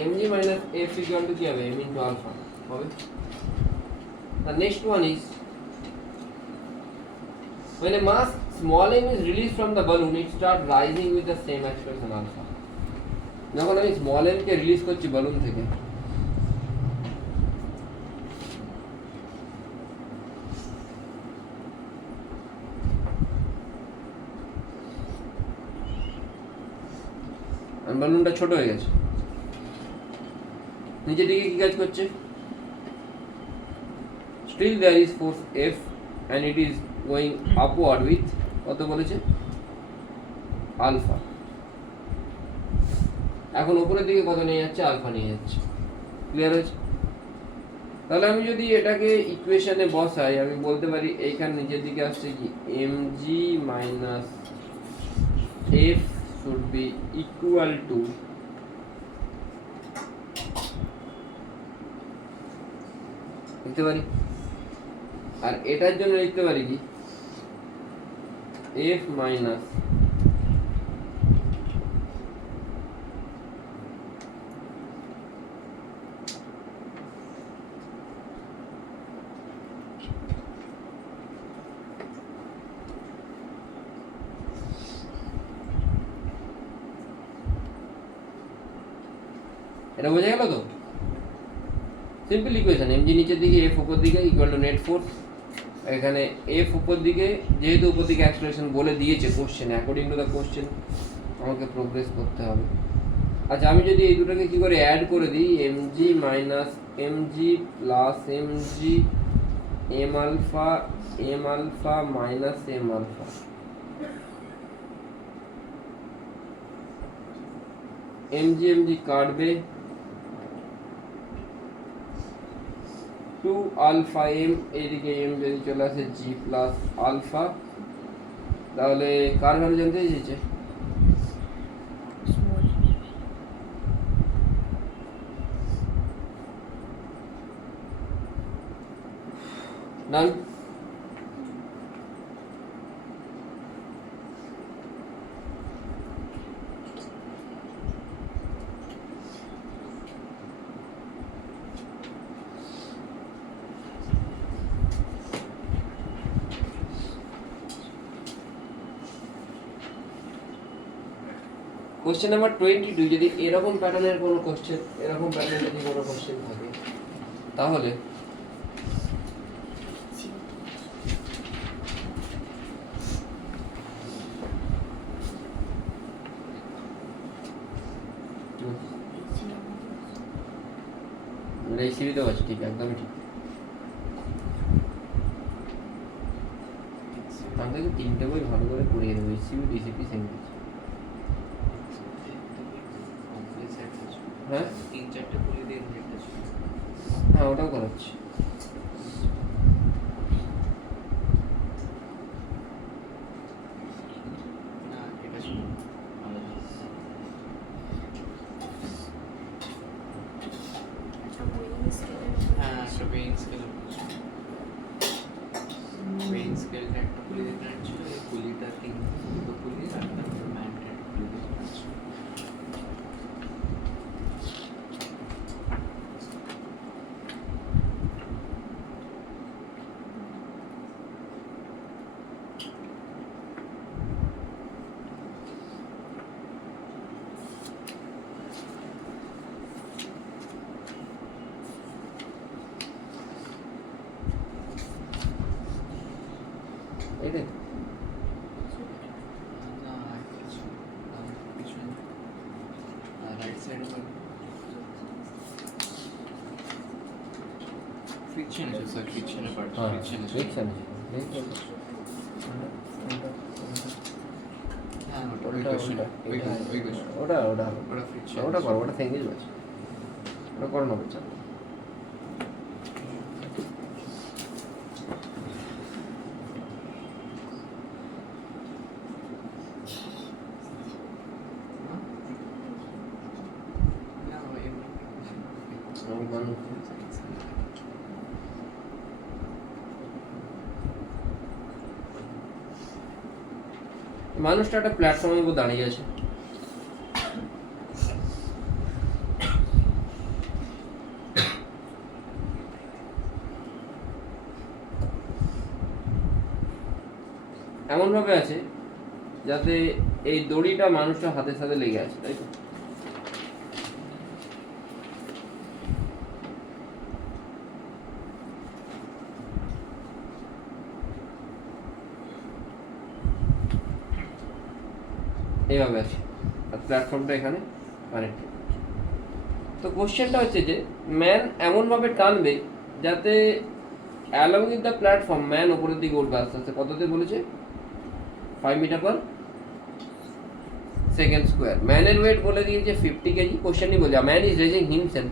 mg minus F equal to কি হবে? m into alpha হবে। The next one is when a mass small m is released from the balloon, it starts rising with the same acceleration alpha. যখন আমি small M K release করছি বালুন থেকে, বালুনটা ছোট হয়ে গেছে, নিচের দিকে কি কাজ করছে? Still there is force F and it is going upward with কত বলেছে? আলফা। এখন উপরের দিকে কত নিয়ে যাচ্ছে? আলফা নিয়ে যাচ্ছে। ক্লিয়ার হয়েছে? তাহলে আমি যদি এটাকে ইকুয়েশনে বসাই, আমি বলতে পারি এইখান নিচের দিকে আসছে কি mg minus f should be equal two লিখতে পারি, আর এটার জন্য লিখতে পারি কি f মাইনাস এটা বোঝা গেল তো? সিম্পল ইকুয়েশন, এমজি নিচের দিকে এফ উপর দিকে ইকুয়াল টু নেট ফোর্স। এখানে এফ উপর দিকে, যেহেতু উপর দিকে অ্যাক্সেলারেশন বলে দিয়েছে question, according to the question আমাকে প্রোগ্রেস করতে হবে। আচ্ছা, আমি যদি এই দুটোকে কি করে অ্যাড করে দিই, MG minus MG plus MG M alpha minus M alpha, MG কাটবে 2 আলফা এম, এইদিকে এম যদি চলে আসে জি প্লাস আলফা, তাহলে কার ভ্যালু জানতে চেয়েছে? ডান। কোশ্চেন নাম্বার 22, যদি এরকম প্যাটার্নের কোনো কোশ্চেন, এরকম প্যাটার্নের যদি কোনো কোশ্চেন থাকে, তাহলে এই সিবিতেও আছে, ঠিক, একদমই ঠিক। আমাদেরকে তিনটে বই ভালো করে পড়িয়ে দেবো, সিবি, ডিসিপি, সেন্টেন্স। হ্যাঁ 3-4টা করে দিয়ে একটা ছিল। হ্যাঁ, ওটাও করাচ্ছি। না এটা ছিল আলাদা। হ্যাঁ একটা পেইন স্কেল, পেইন স্কেলটা একটা পুলি দিয়ে ছিল, এই পুলিটা দুটো পুলি আর তারপর ম্যানটা একটা পুলি দিয়ে ছিল। এটাই না একটা ছিল পিছনে রাইট সাইডে ফ্রিকশন আছে স্যার, ফ্রিকশনের পার্ট, হ্যাঁ, ফ্রিকশন আছে। দেখছেন? হ্যাঁ ওটা ওই ওটা কোশ্চেন, ওই কোশ্চেন ওটা ওটা ফ্রিকশন, ওটা করো, ওটা সেঙ্গেজ আছে, ওটা করো না বাচ্চা। না এমনি আমি মানুষ মানুষটা একটা প্ল্যাটফর্মের উপর দাঁড়িয়ে আছে। এমন ভাবে আছে যাতে এই দড়িটা মানুষটার হাতের সাথে লেগে আছে, তাই তো? এইভাবে আছে, আর প্ল্যাটফর্মটা এখানে কানেক্টেড। তো কোশ্চেনটা হচ্ছে যে ম্যান এমনভাবে টানবে যাতে along with the platform man ওপরের দিকে উঠবে আস্তে আস্তে। কততে বলেছে? 5 মিটার পার সেকেন্ড স্কোয়ার। ম্যানের ওয়েট বলে দিয়েছে 50 কেজি। কোশ্চেনই বলছে man is raising himself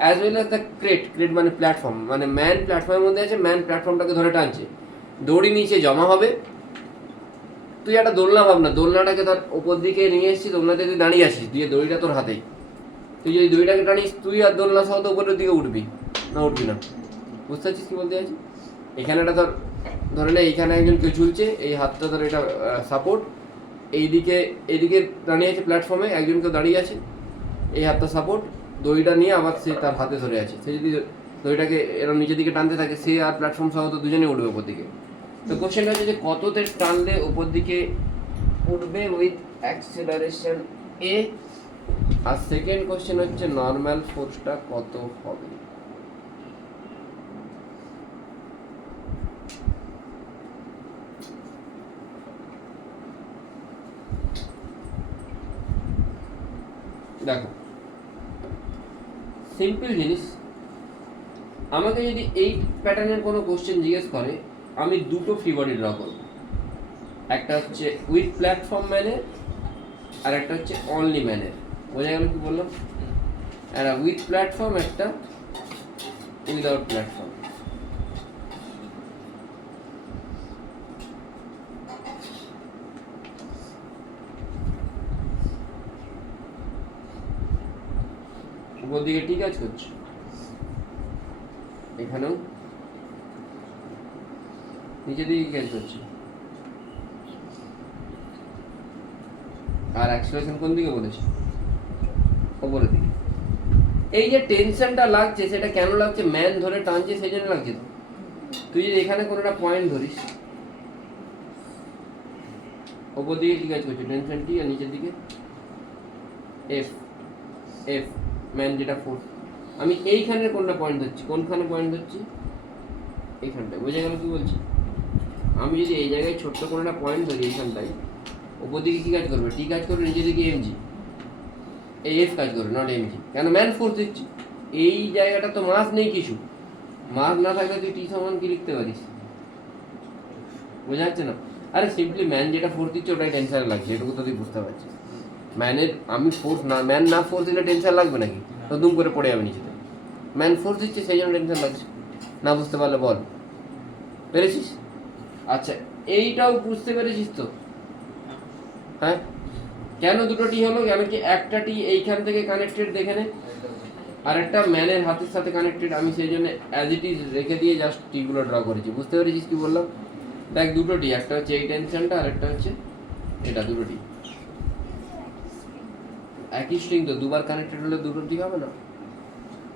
as well as the crate. Crate মানে প্ল্যাটফর্ম, মানে ম্যান প্ল্যাটফর্মের মধ্যে আছে, ম্যান প্ল্যাটফর্মটাকে ধরে টানছে। দড়ি নিচে জমা হবে। তুই একটা দোলনা ভাবনা, দোলনাটাকে ধর ওপর দিকে নিয়ে এসেছিস, দোলনাতে তুই দাঁড়িয়ে আছিস, দিয়ে দড়িটা তোর হাতেই। তুই যদি দড়িটাকে টানিস, তুই আর দোলনা সহ তো উপরের দিকে উঠবি না, উঠবি না। বুঝতে পারছিস কি বলতে চাইছি? এখানে একটা ধরে নে এইখানে একজন কেউ ঝুলছে, এই হাতটা ধর এটা সাপোর্ট, এইদিকে দাঁড়িয়ে আছে প্ল্যাটফর্মে একজন কেউ দাঁড়িয়ে আছে, এই হাতটা সাপোর্ট, দড়িটা নিয়ে আবার সে তার হাতে ধরে আছে। সে যদি দড়িটাকে এরকম নিচের দিকে টানতে থাকে, সে আর প্ল্যাটফর্ম সহ তো দুজনে উঠবে উপর দিকে। তো কোশ্চেনটা হচ্ছে যে কততে টানলে উপর দিকে উঠবে উইথ অ্যাক্সেলারেশন এ, আর সেকেন্ড কোশ্চেন হচ্ছে নর্মাল ফোর্সটা কত হবে। দেখো সিম্পল জিনিস, আমাকে যদি এই প্যাটার্নের কোনো কোশ্চেন জিজ্ঞেস করে, আমি দুটো ফ্রি বডি ড্র করব। একটা হচ্ছে উইথ প্ল্যাটফর্ম ম্যানের, আর একটা হচ্ছে অনলি ম্যানের। বোঝা গেল কি বললাম? একটা উইথ প্ল্যাটফর্ম, একটা উইদাউট প্ল্যাটফর্ম। উপর দিকে ঠিক কাজ করছে, এখানেও নিচের দিকে কাজ করছে। আর অ্যাক্সেলারেশন কোন দিকে বলেছে? উপরের দিকে। এই যে টেনশনটা লাগছে, সেটা কেন লাগছে? ম্যান ধরে টানছে সেই জন্য লাগছে। তো তুই যদি এখানে কোনো একটা পয়েন্ট ধরিস, উপর দিকে কি কাজ করছে? টেনশন টি, আর নিচের দিকে এফ। এফ ম্যান যেটা ফোর্স। আমি এইখানের কোনটা পয়েন্ট ধরছি? কোনখানে পয়েন্ট ধরছি? এইখানটায়। বোঝা গেল কি বলছি? আমি যদি এই জায়গায় ছোট্ট কোনো একটা পয়েন্ট ধরি এইখানটায়, উপর দিকে কি কাজ করবে? টি কাজ করবে, নিচের দিকে এমজি। এই এফ কাজ করবে, নট এমজি। কেন? ম্যান ফোর্স দিচ্ছি। এই জায়গাটা তো মাস নেই কিছু, মাস না থাকলে তুই টি সমান কি লিখতে পারিস? বোঝা যাচ্ছে না? আরে সিম্পলি ম্যান যেটা ফোর্স দিচ্ছে ওটাই টেনশন লাগছে, এটুকু তো তুই বুঝতে পারছিস। ম্যানের আমি ফোর্স না, ম্যান না ফোর্স দিলে টেনশন লাগবে নাকি? তো দুম করে পড়ে যাবে নিচেতে। ম্যান ফোর্স দিচ্ছে সেই জন্য টেনশন লাগছে। না বুঝতে পারলে বল, পেরেছিস? আচ্ছা এইটাও বুঝতে পেরেছিস তো? হ্যাঁ, কেন দুটো টি হলো? কেন কি একটা টি এইখান থেকে কানেক্টেড দেখে নে, আর একটা ম্যানের হাতের সাথে কানেক্টেড, আমি সেই জন্য অ্যাজ ইট ইজ রেখে দিয়ে জাস্ট টিগুলো ড্র করেছি। বুঝতে পেরেছিস কি বললাম? দেখ দুটো টি, একটা হচ্ছে এই টেনশনটা আর একটা হচ্ছে এটা, দুটো টি একই স্ট্রিং তো, দুবার কানেক্টেড হলে দুটো টি হবে না?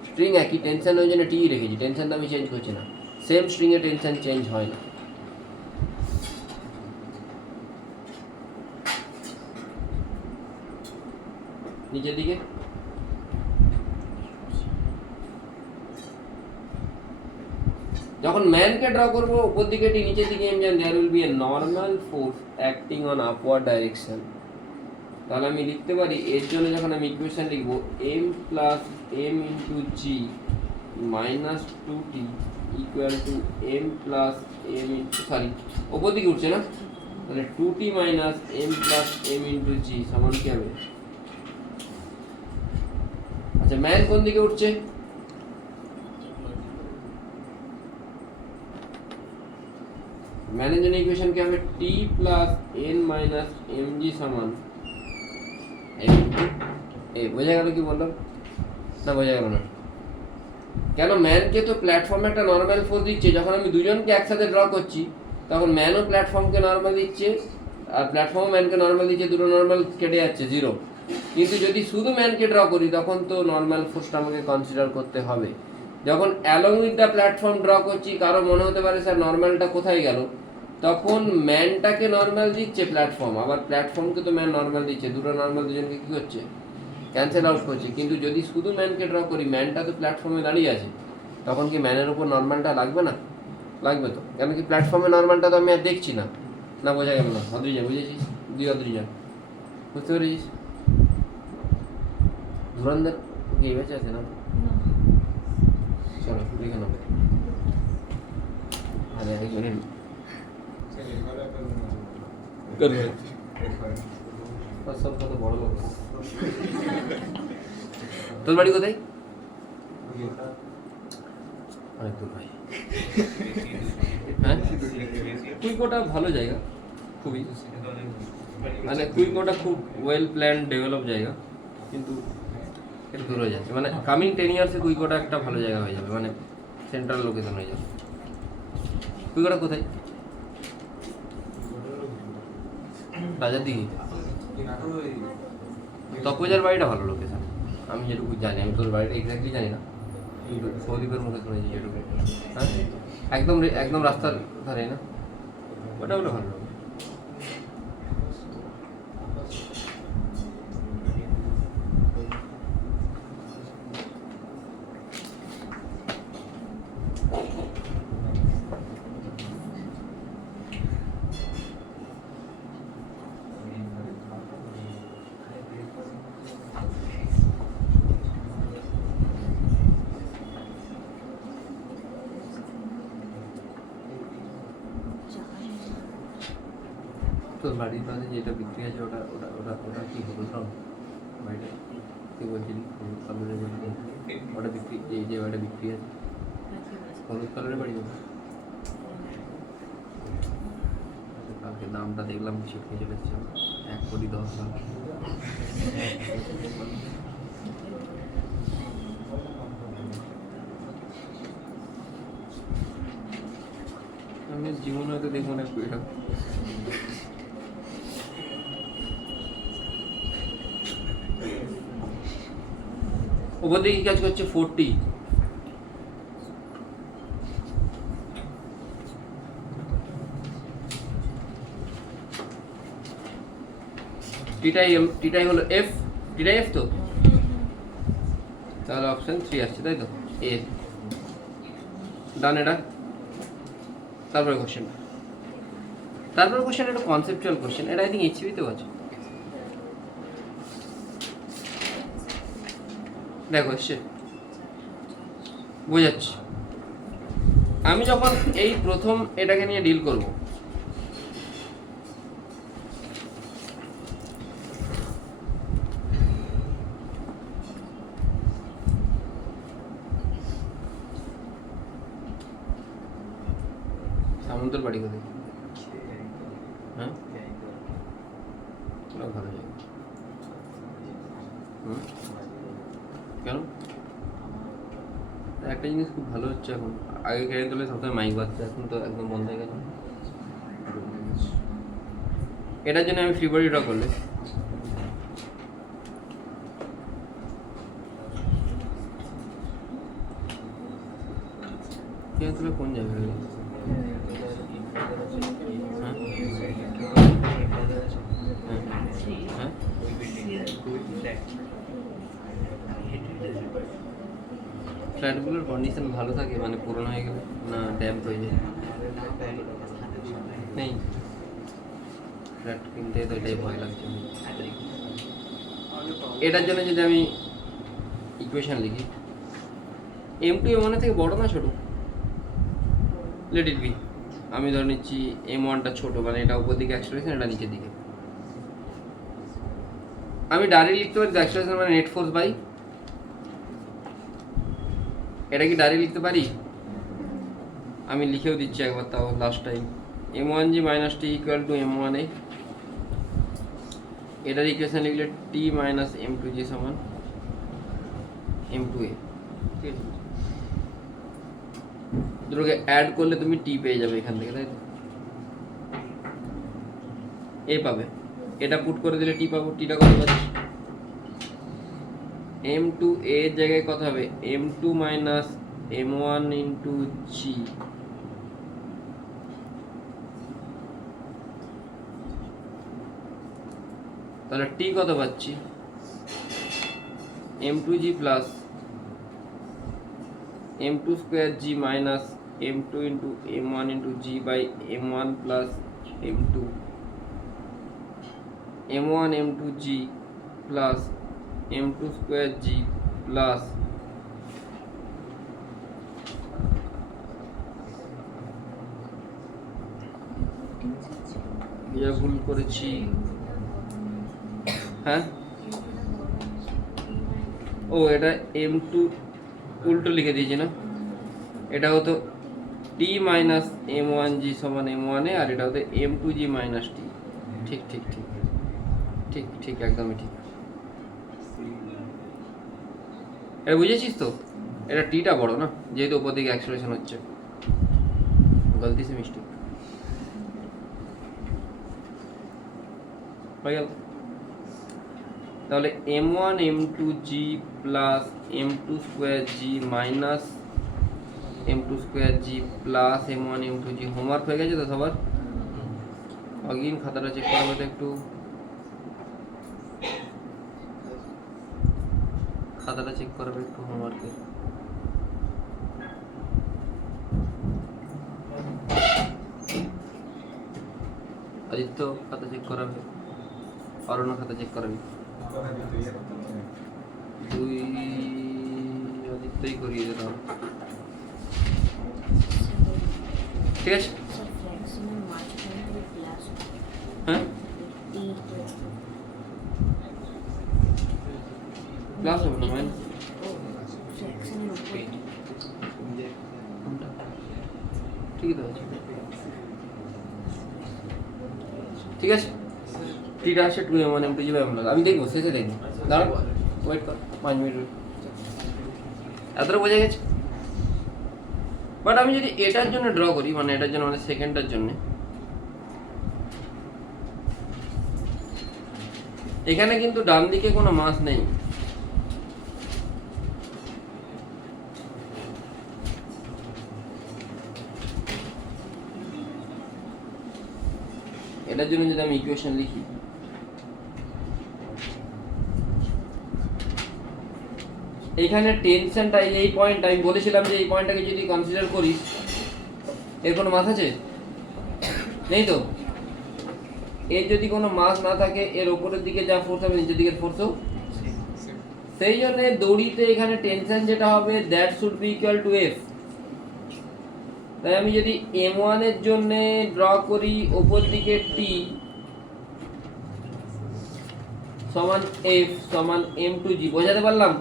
স্ট্রিং একই, টেনশন ওই জন্য টি রেখেছি, টেনশন তো আমি চেঞ্জ করছি না, সেম স্ট্রিংয়ে টেনশন চেঞ্জ হয় না। নিচের দিকে যখন ম্যানকে ড্র করবো উপর দিকে টি নিচের দিকে M, there will be a normal force acting on upward direction. তাহলে আমি লিখতে পারি এর জন্য যখন আমি ইকুয়েশন লিখবো M plus M into G minus 2t equal to M plus M into, sorry ওপর দিকে উঠছে না, তাহলে 2t minus M plus M into G সমান কি হবে? আচ্ছা ম্যান কোন দিকে উঠছে? ম্যানের জন্য ইকুয়েশন কি হবে? T plus N minus M G সমান এ। বোঝা গেল কি বললাম? না বোঝা গেল না? কেন ম্যানকে তো প্ল্যাটফর্মে একটা নর্মাল ফোর্স দিচ্ছে, যখন আমি দুজনকে একসাথে ড্র করছি তখন ম্যানও প্ল্যাটফর্মকে নর্মাল দিচ্ছে আর প্ল্যাটফর্ম ম্যানকে নর্মাল দিচ্ছে, দুটো নর্মাল কেটে যাচ্ছে জিরো। কিন্তু যদি শুধু ম্যানকে ড্র করি তখন তো নর্মাল ফোর্সটা আমাকে কনসিডার করতে হবে। যখন along with the platform draw করছি, কারো মনে হতে পারে স্যার নর্মালটা কোথায় গেল, তখন ম্যানটাকে নর্মাল দিচ্ছে প্ল্যাটফর্ম, আবার প্ল্যাটফর্মকে তো ম্যান নর্মাল দিচ্ছে, দুটো নর্মাল দুজনকে কী করছে? ক্যান্সেল আউট করছে। কিন্তু যদি শুধু ম্যানকে ড্র করি, ম্যানটা তো প্ল্যাটফর্মে দাঁড়িয়ে আছে, তখন কি ম্যানের উপর নর্মালটা লাগবে না? লাগবে তো, কেন কি প্ল্যাটফর্মে নর্মালটা তো আমি আর দেখছি না। না বোঝা গেল না? অদ্রিজা বুঝেছিস? দুই অদ্রিজা বুঝতে পেরেছিস? ধুরন্ধর কি এই বেঁচে আছে না? চলো দেখে নেবো। আরে এক মিনিট সব কত বড় লোক। তোর বাড়ি কোথায়? অনেক দূর ভাই। হ্যাঁ কুইকোটা ভালো জায়গা, খুবই মানে কুইকোটা খুব ওয়েল প্ল্যান ডেভেলপ জায়গা, কিন্তু একটু দূর হয়ে যাচ্ছে। মানে কামিং 10 ইয়ার্সে কুইকোটা একটা ভালো জায়গা হয়ে যাবে, মানে সেন্ট্রাল লোকেশন হয়ে যাবে। কুইকোটা কোথায়? রাজার দিকে। তপোজার বাড়িটা ভালো লোকেশন, আমি যেটুকু জানি। আমি তোর বাড়িটা এক্স্যাক্টলি জানি না, সৌদীপের মুখে শুনেছি যেটুকু। হ্যাঁ একদম একদম রাস্তার ধারে না, ওটা হলো ভালো। তোর বাড়ির পাশে যেটা বিক্রি আছে ওটা ওটা ওটা ওটা কি হলুদ রঙ বাড়িটা? তুই বলছিলি হলুদ কালারের বাড়ি, ওটা বিক্রি, এই যে বাড়িটা বিক্রি আছে হলুদ কালারের বাড়ি ওটা? কালকে দামটা দেখলাম ছিটকে চলে এসছে 1,10,00,000। আমি জীবনে হয়তো দেখবো না এটা। ওপর দিকে কাজ করছে 40। টিটাই হলো এফ, টিটাই এফ তো, তাহলে অপশন 3 আসছে তাই তো, এ ডান। এটা তারপরে কোশ্চেন, একটা কনসেপচুয়াল কোশ্চেন, এটা আই থিঙ্ক এইচসিবিতেও আছে। দেখো এসছে বোঝাচ্ছি। আমি যখন এই প্রথম এটাকে নিয়ে ডিল করব, সামন্তর বাড়ি কোথায়? হ্যাঁ, ওরা ভালো জায়গা। কেন? একটা জিনিস খুব ভালো হচ্ছে এখন, আগে খেয়ে তোলে সবসময় মাইক বাজছে, এখন তো একদম বন্ধ হয়ে গেছে। এটার জন্য আমি ফ্রি বডি ড্র করলে খেয়ে তোলে কোন জায়গায় গেলে? হ্যাঁ, ফ্ল্যাটগুলোর কন্ডিশন ভালো থাকে মানে পুরনো হয়ে গেলে না ড্যাম্প হয়ে যায়? নেই, ফ্ল্যাট কিনতে তো এটাই ভয় লাগছে। এটার জন্য যদি আমি ইকুয়েশন লিখি, M2 M1 থেকে বড় না ছোট? Let it be. আমি ধরে নিচ্ছি M1টা ছোট, মানে এটা উপর দিকে অ্যাক্সেলারেশন, এটা নিচের দিকে। আমি ডাইরেক্ট লিখতে পারি অ্যাক্সেলারেশন মানে নেট ফোর্স বাই, এটা কি ডাইরেক্ট লিখতে পারি? আমি লিখেও দিচ্ছি একবার, তাও last time. M1G - T = M1A। এটার ইকুয়েশন লিখলে T - M2G সমান M2A। ঠিক আছে, দুটোকে অ্যাড করলে তুমি T পেয়ে যাবে এখান থেকে, তাই তো? A পাবে, এটা পুট করে দিলে T পাবো। Tটা কত পাচ্ছি? M2A এর জায়গায় কত হবে? M2 - M1 × G। তাহলে T কত পাচ্ছি? M2G plus M2² G minus M2 × M1 × G by M1 plus M2 M1 M2G plus M2² G plus এটা ভুল করেছি, হ্যাঁ? ও, এটা M2 উল্টো লিখে দিয়েছি না? এটা হতো T - M1G সমান M1A, আর এটা হতো M2G - T। ঠিক ঠিক ঠিক ঠিক ঠিক, একদমই ঠিক। এটা বুঝেছিস তো? এটা টিটা বড় না, যেহেতু উপর দিকে অ্যাক্সেলারেশন হচ্ছে। গলতি সে মিস্টেক হয়ে গেল। তাহলে M1 M2G plus M2² G minus M2² G plus M1 M2G। Homework হয়ে গেছে তো সবার? অগিন খাতাটা চেক করাবে তো একটু, খাতাটা চেক করাবে একটু হোমওয়ার্কের। আদিত্য খাতা চেক করাবে, অরণ্য খাতা চেক করাবি। দুই আদিত্যই করিয়ে দিলাম, ঠিক আছে? হ্যাঁ, প্লাস হবে না মাইনাস? ঠিকই তো আছে, ঠিক আছে। টিটা আসে 2 M1 M2G বাই M1। আমি দেখবো, শেষে দেখবো, দাঁড়াবো, ওয়েট কর 5 মিনিট ওয়েট। এতটা বোঝা গেছে? বাট আমি যদি এটার জন্য ড্র করি, মানে এটার জন্য মানে সেকেন্ডটার জন্য, এখানে কিন্তু ডান দিকে কোনো মাস নেই। এটার জন্য যদি আমি ইকুয়েশন লিখি, এখানে টেনশনটা এই পয়েন্ট, আমি বলেছিলাম যে এই পয়েন্টটাকে যদি কনসিডার করি, এর কোনো মাস আছে? নেই তো। এর যদি কোনো মাস না থাকে, এর উপরের দিকে যা ফোর্স হবে নিচের দিকের ফোর্সও সেই জন্য দড়িতে এখানে টেনশন যেটা হবে that should be equal two F. তাই আমি যদি m1 এর জন্য ড্র করি উপর দিকে t সমান f সমান m2g, বোঝাতে পারলাম?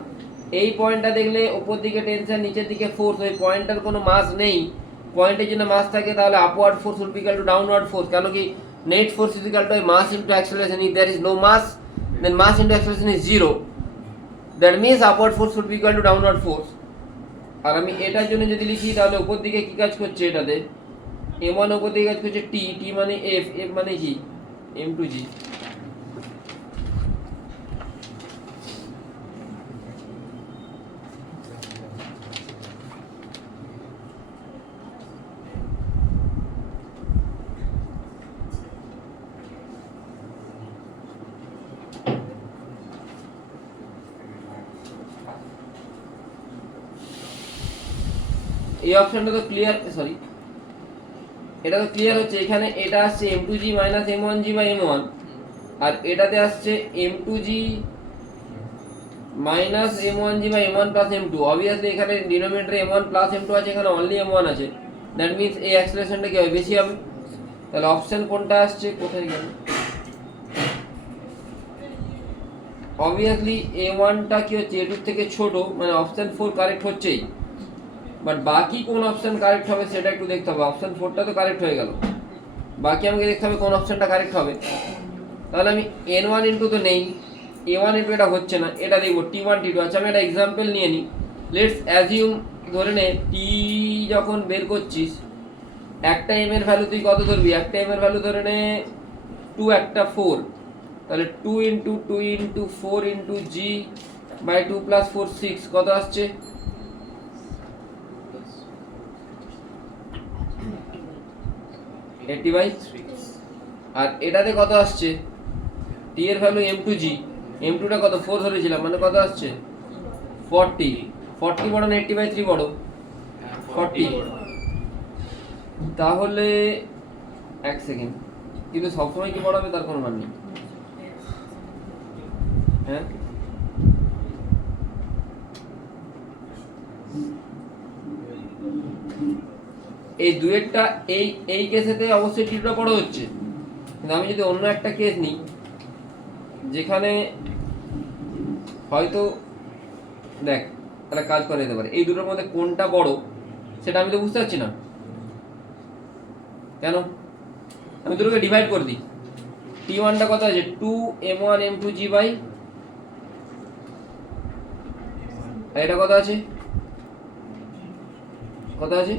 এই পয়েন্টটা দেখলে উপর দিকে টেনশন, নিচের দিকে ফোর্স, ওই পয়েন্টটার কোনো মাস নেই। পয়েন্টের জন্য মাস থাকে তাহলে upward force will be equal to downward force, কেন কি net force is equal to mass into acceleration. If there is no mass then mass into acceleration is zero, that means upward force will be equal to downward force. আর আমি এটার জন্য যদি লিখি তাহলে উপর দিকে কি কাজ করছে, এটাতে m1 উপর দিকে কাজ করছে t, t মানে f, f মানে কি m2g। এই অপশনটা তো ক্লিয়ার, সরি এটা তো ক্লিয়ার হচ্ছে। এখানে এটা আসছে m2g minus m1g by m1, আর এটাতে আসছে m2g minus m1g by m1 plus m2। Obviously এখানে ডিনোমিনেটরে m1 প্লাস m2 আছে, এখানে অনলি m1 আছে, দ্যাট মিনস এই অ্যাক্সেলারেশনটা কি হবে, বেশি হবে। তাহলে অপশন কোনটা আসছে, কোথায় গেল? অবভিয়াসলি a1টা কি হচ্ছে a2 থেকে ছোট, মানে অপশন 4 কারেক্ট হচ্ছেই, বাট বাকি কোন অপশন কারেক্ট হবে সেটা একটু দেখতে হবে। অপশন 4টা তো কারেক্ট হয়ে গেল, বাকি আমাকে দেখতে হবে কোন অপশনটা কারেক্ট হবে। তাহলে আমি n1 ইনটু তো নেই, a1 ইনটু এটা হচ্ছে না, এটা দেখবো t1 t2। আচ্ছা আমি একটা এক্সাম্পল নিয়ে নিই। লেটস অ্যাজিউম, ধরে নে t যখন বের করছিস একটা m এর ভ্যালু তুই কত ধরবি, একটা m এর ভ্যালু ধরে নে 2, একটা 4, তাহলে 2 into 2 into 4 into g by 2 plus 4 6, কত আসছে? 80/3। আর এটাতে কত আসছে, t এর ভ্যালু m2g, m2টা কত 4 ধরেছিলাম, মানে কত আসছে 40। 40 বড় না 80/3 বড়? 40। তাহলে এক সেকেন্ড, কিন্তু সবসময় কি বড় হবে তার কোনো মান নেই। হ্যাঁ এই দুয়েরটা এই কেসেতে অবশ্যই টিটা বড় হচ্ছে, কিন্তু আমি যদি অন্য একটা কেস নিই যেখানে হয়তো দেখ একটা কাজ করে যেতে পারে, এই দুটোর মধ্যে কোনটা বড় সেটা আমি তো বুঝতে পারছি না। কেন? আমি দুটোকে ডিভাইড করে দিই। t1টা কত আছে, 2m1 m2g বাই, আর এটা কত আছে, কত আছে,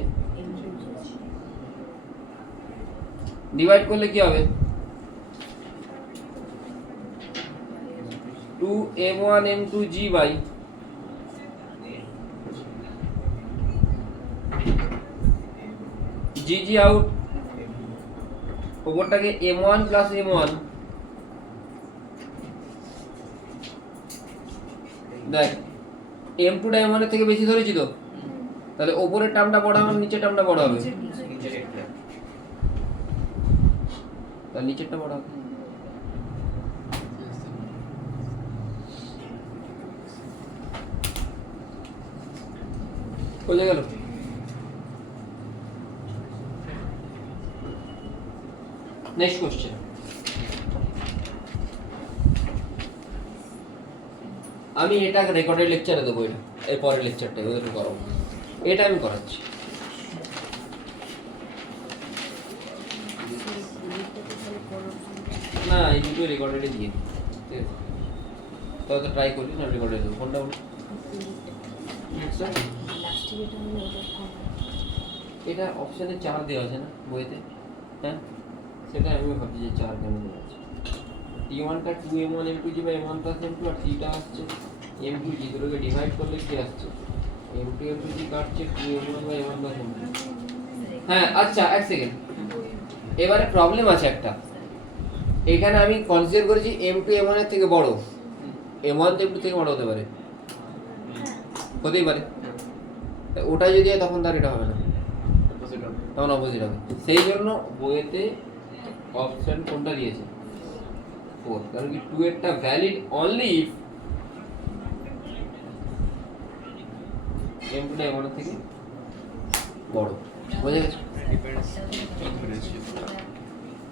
ডিভাইড করলে কি হবে, 2m1 m2g by gg out, ওপরটাকে m1 প্লাস m1। দেখ m2টা m1 এর থেকে বেশি ধরেছি তো, তাহলে ওপরের টার্মটা বড় হবে, নিচের টার্মটা বড় হবে, তাহলে নিচেরটা বড় হবে। বুঝে গেল? Next question. আমি এটা রেকর্ডেড লেকচারে দেবো, এটা এর পরের লেকচারটা ওদেরকে করাবো, এটা আমি করাচ্ছি। না এই দুটো রেকর্ডেডে দিয়ে দিই, তবে তো ট্রাই করি না, রেকর্ডে দেবো। কোনটা বলো? এটা অপশানে 4 দেওয়া আছে না বইতে? হ্যাঁ সেটা আমি ভাবছি যে 4 কেন দেওয়া আছে। t1টা 2m1 m2g by m1 plus m2, আর tটা আসছে m2g, দুটোকে ডিভাইড করলে কি আসছে, m2 m2g কাটছে 2m1 by m1 plus m2। হ্যাঁ আচ্ছা এক সেকেন্ড, এবারে প্রবলেম আছে একটা। এখানে আমি কনসিডার করেছি m2 m1 এর থেকে বড়, m1 তো m2 থেকে বড় হতে পারে, হতেই পারে। ওটা যদি হয় তখন তার এটা হবে না, তখন অপোজিট হবে। সেই জন্য বইয়েতে অপশন কোনটা দিয়েছে, 4, কারণ কি 2 এরটা ভ্যালিড অনলি ইফ m2 টা m1 এর থেকে বড়। বুঝে গেছো? ডিপেন্ডস ধরেছি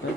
হ্যাঁ?